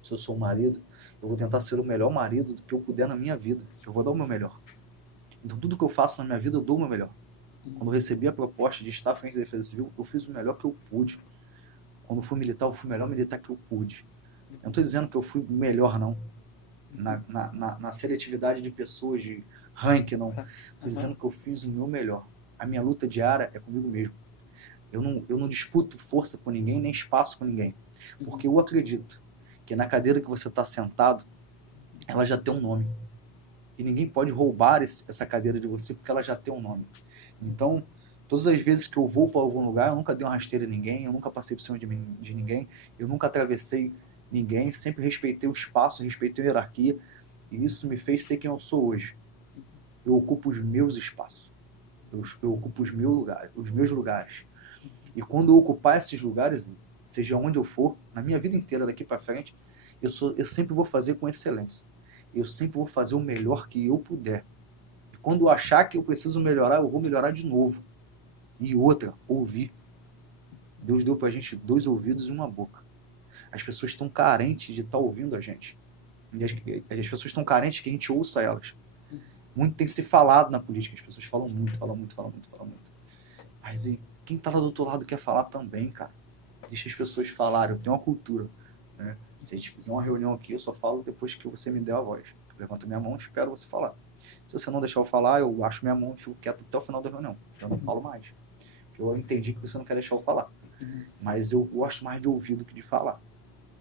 Se eu sou um marido, eu vou tentar ser o melhor marido que eu puder na minha vida. Eu vou dar o meu melhor. Então, tudo que eu faço na minha vida, eu dou o meu melhor. Quando eu recebi a proposta de estar à frente da Defesa Civil, eu fiz o melhor que eu pude. Quando eu fui militar, eu fui o melhor militar que eu pude. Eu não estou dizendo que eu fui o melhor, não. Na seletividade de pessoas, de ranking, não. Estou dizendo que eu fiz o meu melhor. A minha luta diária é comigo mesmo. Eu não disputo força com ninguém, nem espaço com ninguém. Porque eu acredito que na cadeira que você está sentado, ela já tem um nome. E ninguém pode roubar essa cadeira de você, porque ela já tem um nome. Então, todas as vezes que eu vou para algum lugar, eu nunca dei uma rasteira em ninguém, eu nunca passei por cima de ninguém, eu nunca atravessei ninguém, sempre respeitei o espaço, respeitei a hierarquia, e isso me fez ser quem eu sou hoje. Eu ocupo os meus espaços, eu ocupo os meus lugares. E quando eu ocupar esses lugares, seja onde eu for, na minha vida inteira daqui para frente, eu sempre vou fazer com excelência. Eu sempre vou fazer o melhor que eu puder. E quando eu achar que eu preciso melhorar, eu vou melhorar de novo. E outra, ouvir. Deus deu pra gente 2 ouvidos e uma boca. As pessoas estão carentes de estar ouvindo a gente. E as pessoas estão carentes que a gente ouça elas. Muito tem se falado na política. As pessoas falam muito. Mas e quem tá lá do outro lado quer falar também, cara. Deixa as pessoas falarem. Eu tenho uma cultura, né? Se a gente fizer uma reunião aqui, eu só falo depois que você me der a voz. Eu levanto minha mão e espero você falar. Se você não deixar eu falar, eu acho minha mão e fico quieto até o final da reunião. Eu não falo mais. Eu entendi que você não quer deixar eu falar. Mas eu gosto mais de ouvir do que de falar.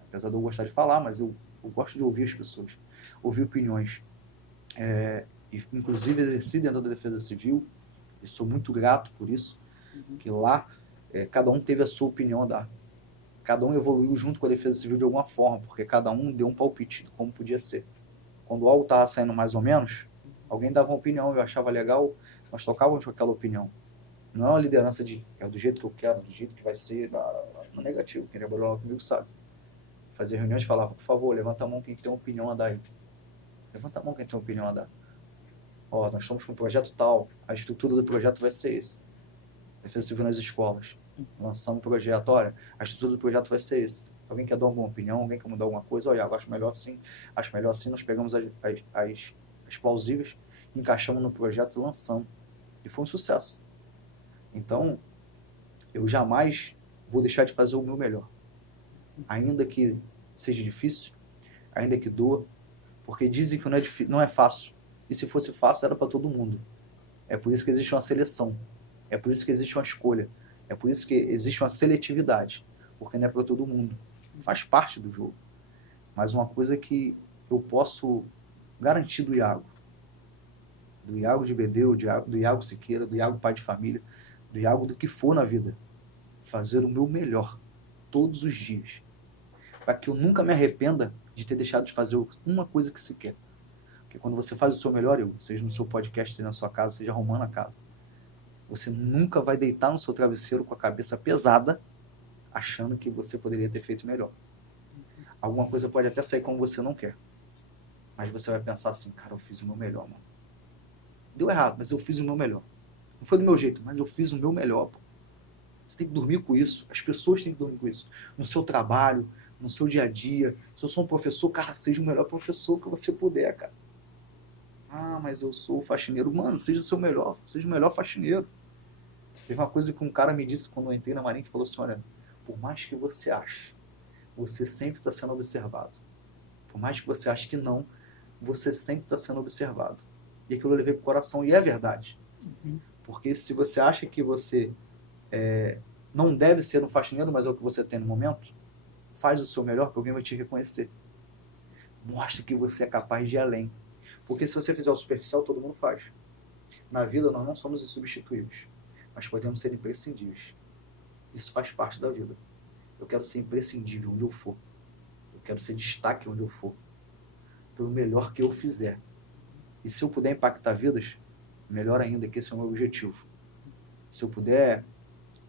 Apesar de eu gostar de falar, mas eu gosto de ouvir as pessoas. Ouvir opiniões. E, inclusive, exerci dentro da Defesa Civil. E sou muito grato por isso. Que lá, cada um teve a sua opinião a dar. Cada um evoluiu junto com a Defesa Civil de alguma forma, porque cada um deu um palpite de como podia ser. Quando algo estava saindo mais ou menos, alguém dava uma opinião, eu achava legal, nós tocávamos com aquela opinião. Não é uma liderança de, do jeito que eu quero, do jeito que vai ser, no negativo. Quem trabalhou lá comigo sabe. Fazia reuniões e falava, por favor, levanta a mão quem tem uma opinião a dar aí. Levanta a mão quem tem uma opinião a dar. Ó, nós estamos com um projeto tal, a estrutura do projeto vai ser esse. Defesa Civil nas escolas. Lançamos um projeto, olha, a estrutura do projeto vai ser esse. Alguém quer dar alguma opinião, alguém quer mudar alguma coisa? Olha, eu acho melhor assim, nós pegamos as plausíveis, encaixamos no projeto e lançamos. E foi um sucesso. Então, eu jamais vou deixar de fazer o meu melhor. Ainda que seja difícil, ainda que doa, porque dizem que não é fácil. E se fosse fácil, era para todo mundo. É por isso que existe uma seleção. É por isso que existe uma escolha. É por isso que existe uma seletividade. Porque não é para todo mundo. Faz parte do jogo. Mas uma coisa que eu posso garantir do Iago de Bedeu, do Iago Siqueira, do Iago pai de família, do Iago do que for na vida. Fazer o meu melhor todos os dias. Para que eu nunca me arrependa de ter deixado de fazer uma coisa que se quer. Porque quando você faz o seu melhor, seja no seu podcast, seja na sua casa, seja arrumando a casa, você nunca vai deitar no seu travesseiro com a cabeça pesada, achando que você poderia ter feito melhor. Alguma coisa pode até sair como você não quer. Mas você vai pensar assim, cara, eu fiz o meu melhor, mano. Deu errado, mas eu fiz o meu melhor. Não foi do meu jeito, mas eu fiz o meu melhor, pô. Você tem que dormir com isso. As pessoas têm que dormir com isso. No seu trabalho, no seu dia a dia. Se eu sou um professor, cara, seja o melhor professor que você puder, cara. Ah, mas eu sou faxineiro. Mano, seja o seu melhor, seja o melhor faxineiro. Teve uma coisa que um cara me disse quando eu entrei na Marinha, que falou assim, olha, por mais que você ache, você sempre está sendo observado. Por mais que você ache que não, você sempre está sendo observado. E aquilo eu levei pro coração, e é verdade. Uhum. Porque se você acha que você não deve ser um faxineiro, mas é o que você tem no momento, faz o seu melhor, que alguém vai te reconhecer. Mostra que você é capaz de ir além. Porque se você fizer o superficial, todo mundo faz. Na vida, nós não somos insubstituíveis, mas podemos ser imprescindíveis. Isso faz parte da vida. Eu quero ser imprescindível onde eu for. Eu quero ser destaque onde eu for. Pelo melhor que eu fizer. E se eu puder impactar vidas, melhor ainda, que esse é o meu objetivo. Se eu puder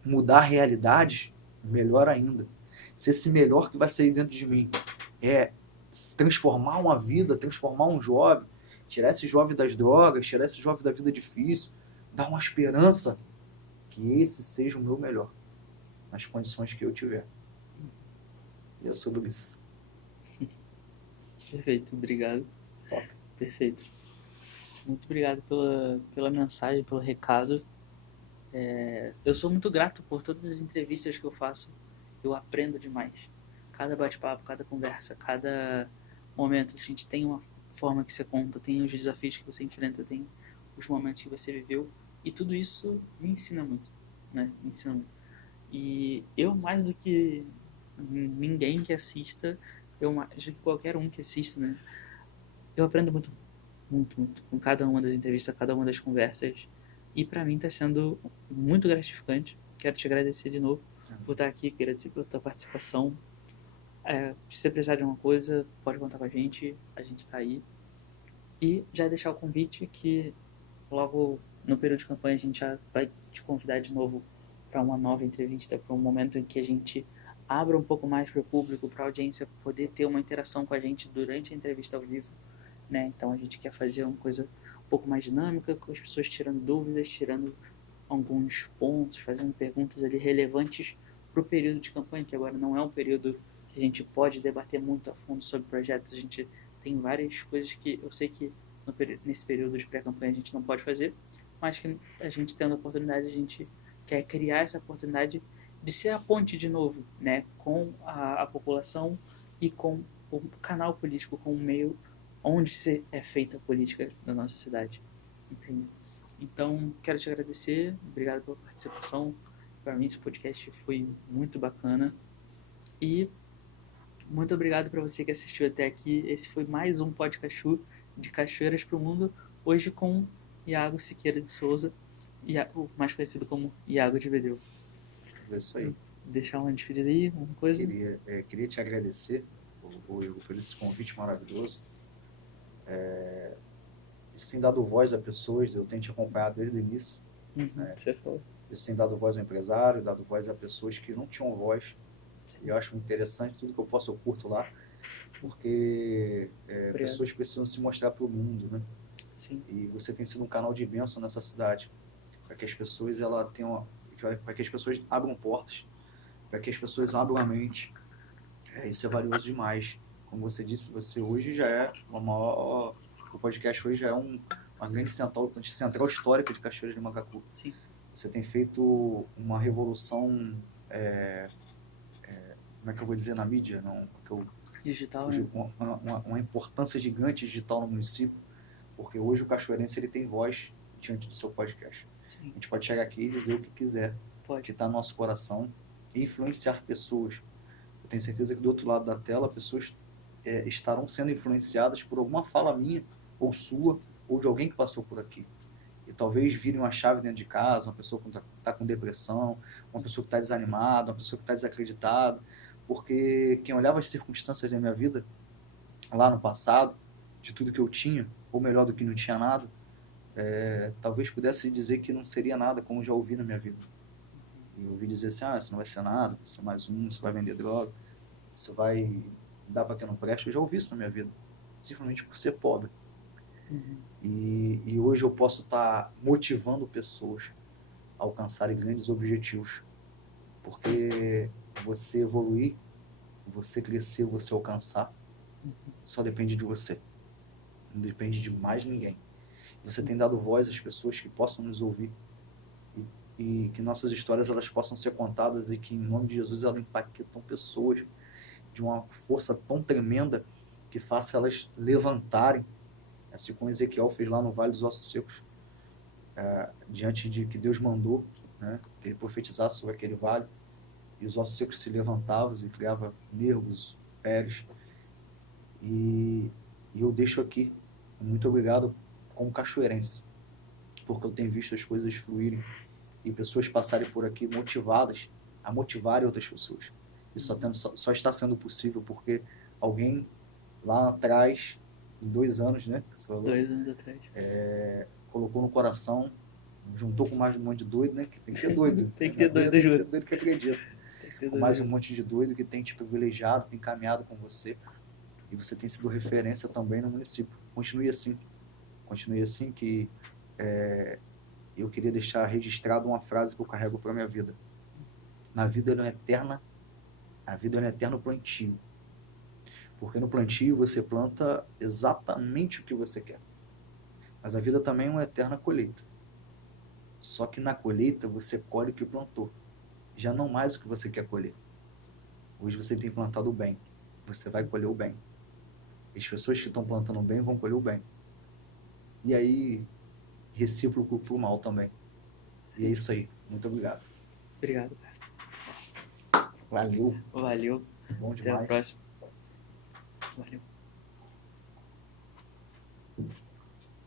mudar realidades, melhor ainda. Se esse melhor que vai sair dentro de mim é transformar uma vida, transformar um jovem, tirar esse jovem das drogas, tirar esse jovem da vida difícil, dar uma esperança, que esse seja o meu melhor, nas condições que eu tiver. E é sobre isso. Perfeito, obrigado. Top. Perfeito. Muito obrigado pela mensagem, pelo recado. Eu sou muito grato por todas as entrevistas que eu faço. Eu aprendo demais. Cada bate-papo, cada conversa, cada momento. A gente tem uma forma que você conta, tem os desafios que você enfrenta, tem os momentos que você viveu. E tudo isso me ensina muito, né? Me ensina muito. E eu, mais do que ninguém que assista, eu mais do que qualquer um que assista, né? Eu aprendo muito, muito, muito com cada uma das entrevistas, cada uma das conversas. E para mim está sendo muito gratificante. Quero te agradecer de novo por estar aqui, agradecer pela tua participação. Se você precisar de alguma coisa, pode contar com a gente está aí. E já deixar o convite que logo no período de campanha a gente já vai te convidar de novo para uma nova entrevista, para um momento em que a gente abra um pouco mais para o público, para a audiência poder ter uma interação com a gente durante a entrevista ao vivo, né? Então a gente quer fazer uma coisa um pouco mais dinâmica, com as pessoas tirando dúvidas, tirando alguns pontos, fazendo perguntas ali relevantes para o período de campanha, que agora não é um período que a gente pode debater muito a fundo sobre projetos. A gente tem várias coisas que eu sei que nesse período de pré-campanha a gente não pode fazer, mas que a gente tendo a oportunidade, a gente quer criar essa oportunidade de ser a ponte de novo, né, com a população e com o canal político, com o meio onde é feita a política da nossa cidade. Entende? Então, quero te agradecer, obrigado pela participação. Para mim, esse podcast foi muito bacana. E muito obrigado para você que assistiu até aqui. Esse foi mais um podcast de Cachoeiras para o Mundo, hoje com Iago Siqueira de Souza, mais conhecido como Iago de Bedeu. Mas é isso aí. Deixar uma despedida aí, alguma coisa? Queria te agradecer por esse convite maravilhoso. Isso tem dado voz a pessoas, eu tenho te acompanhado desde o início. Você falou. Isso tem dado voz ao empresário, dado voz a pessoas que não tinham voz. E eu acho muito interessante tudo que eu posso, eu curto lá, porque pessoas precisam se mostrar para o mundo, né? Sim. E você tem sido um canal de bênção nessa cidade, para que as pessoas para que as pessoas abram portas, para que as pessoas abram a mente. Isso é valioso demais. Como você disse, você hoje já é o podcast hoje já é uma grande central histórica de Cachoeiras de Macacu. Sim. Você tem feito uma revolução, como é que eu vou dizer, na mídia? Não, digital, né? uma importância gigante digital no município, porque hoje o cachoeirense ele tem voz diante do seu podcast. Sim. A gente pode chegar aqui e dizer o que quiser, que está no nosso coração, e influenciar pessoas. Eu tenho certeza que do outro lado da tela, pessoas estarão sendo influenciadas por alguma fala minha, ou sua, ou de alguém que passou por aqui. E talvez virem uma chave dentro de casa, uma pessoa que está com depressão, uma pessoa que está desanimada, uma pessoa que está desacreditada, porque quem olhava as circunstâncias da minha vida, lá no passado, de tudo que eu tinha, ou melhor do que não tinha nada, talvez pudesse dizer que não seria nada, como já ouvi na minha vida. E eu ouvi dizer assim, isso não vai ser nada, vai ser mais um, isso vai vender droga, isso vai dar para quem não presta. Eu já ouvi isso na minha vida, simplesmente por ser pobre. E hoje eu posso estar motivando pessoas a alcançarem grandes objetivos, porque você evoluir, você crescer, você alcançar, só depende de você, não depende de mais ninguém. Você tem dado voz às pessoas que possam nos ouvir e que nossas histórias elas possam ser contadas e que, em nome de Jesus, elas impactam pessoas de uma força tão tremenda que faça elas levantarem, assim como Ezequiel fez lá no Vale dos Ossos Secos, diante de que Deus mandou, né, que ele profetizasse sobre aquele vale, e os ossos secos se levantavam e criava nervos, peles. E eu deixo aqui, muito obrigado como cachoeirense, porque eu tenho visto as coisas fluírem e pessoas passarem por aqui motivadas a motivarem outras pessoas. Isso só está sendo possível porque alguém lá atrás, em 2 anos, né, que você falou, 2 anos atrás. colocou no coração, juntou com mais um monte de doido, né, que tem que ter doido. Tem que ter doido junto. Tem que ter doido que acredita. Tem que ter Com doido mais um junto. monte de doido que tem te privilegiado, tem caminhado com você, e você tem sido referência também no município. Continue assim, que eu queria deixar registrado uma frase que eu carrego para minha vida. Na vida ela é eterna, a vida ela é eterno plantio. Porque no plantio você planta exatamente o que você quer. Mas a vida também é uma eterna colheita. Só que na colheita você colhe o que plantou. Já não mais o que você quer colher. Hoje você tem plantado o bem. Você vai colher o bem. As pessoas que estão plantando o bem vão colher o bem. E aí, recíproco pro mal também. Sim. E é isso aí. Muito obrigado. Obrigado. Valeu. Valeu. Bom demais. Até a próxima. Valeu.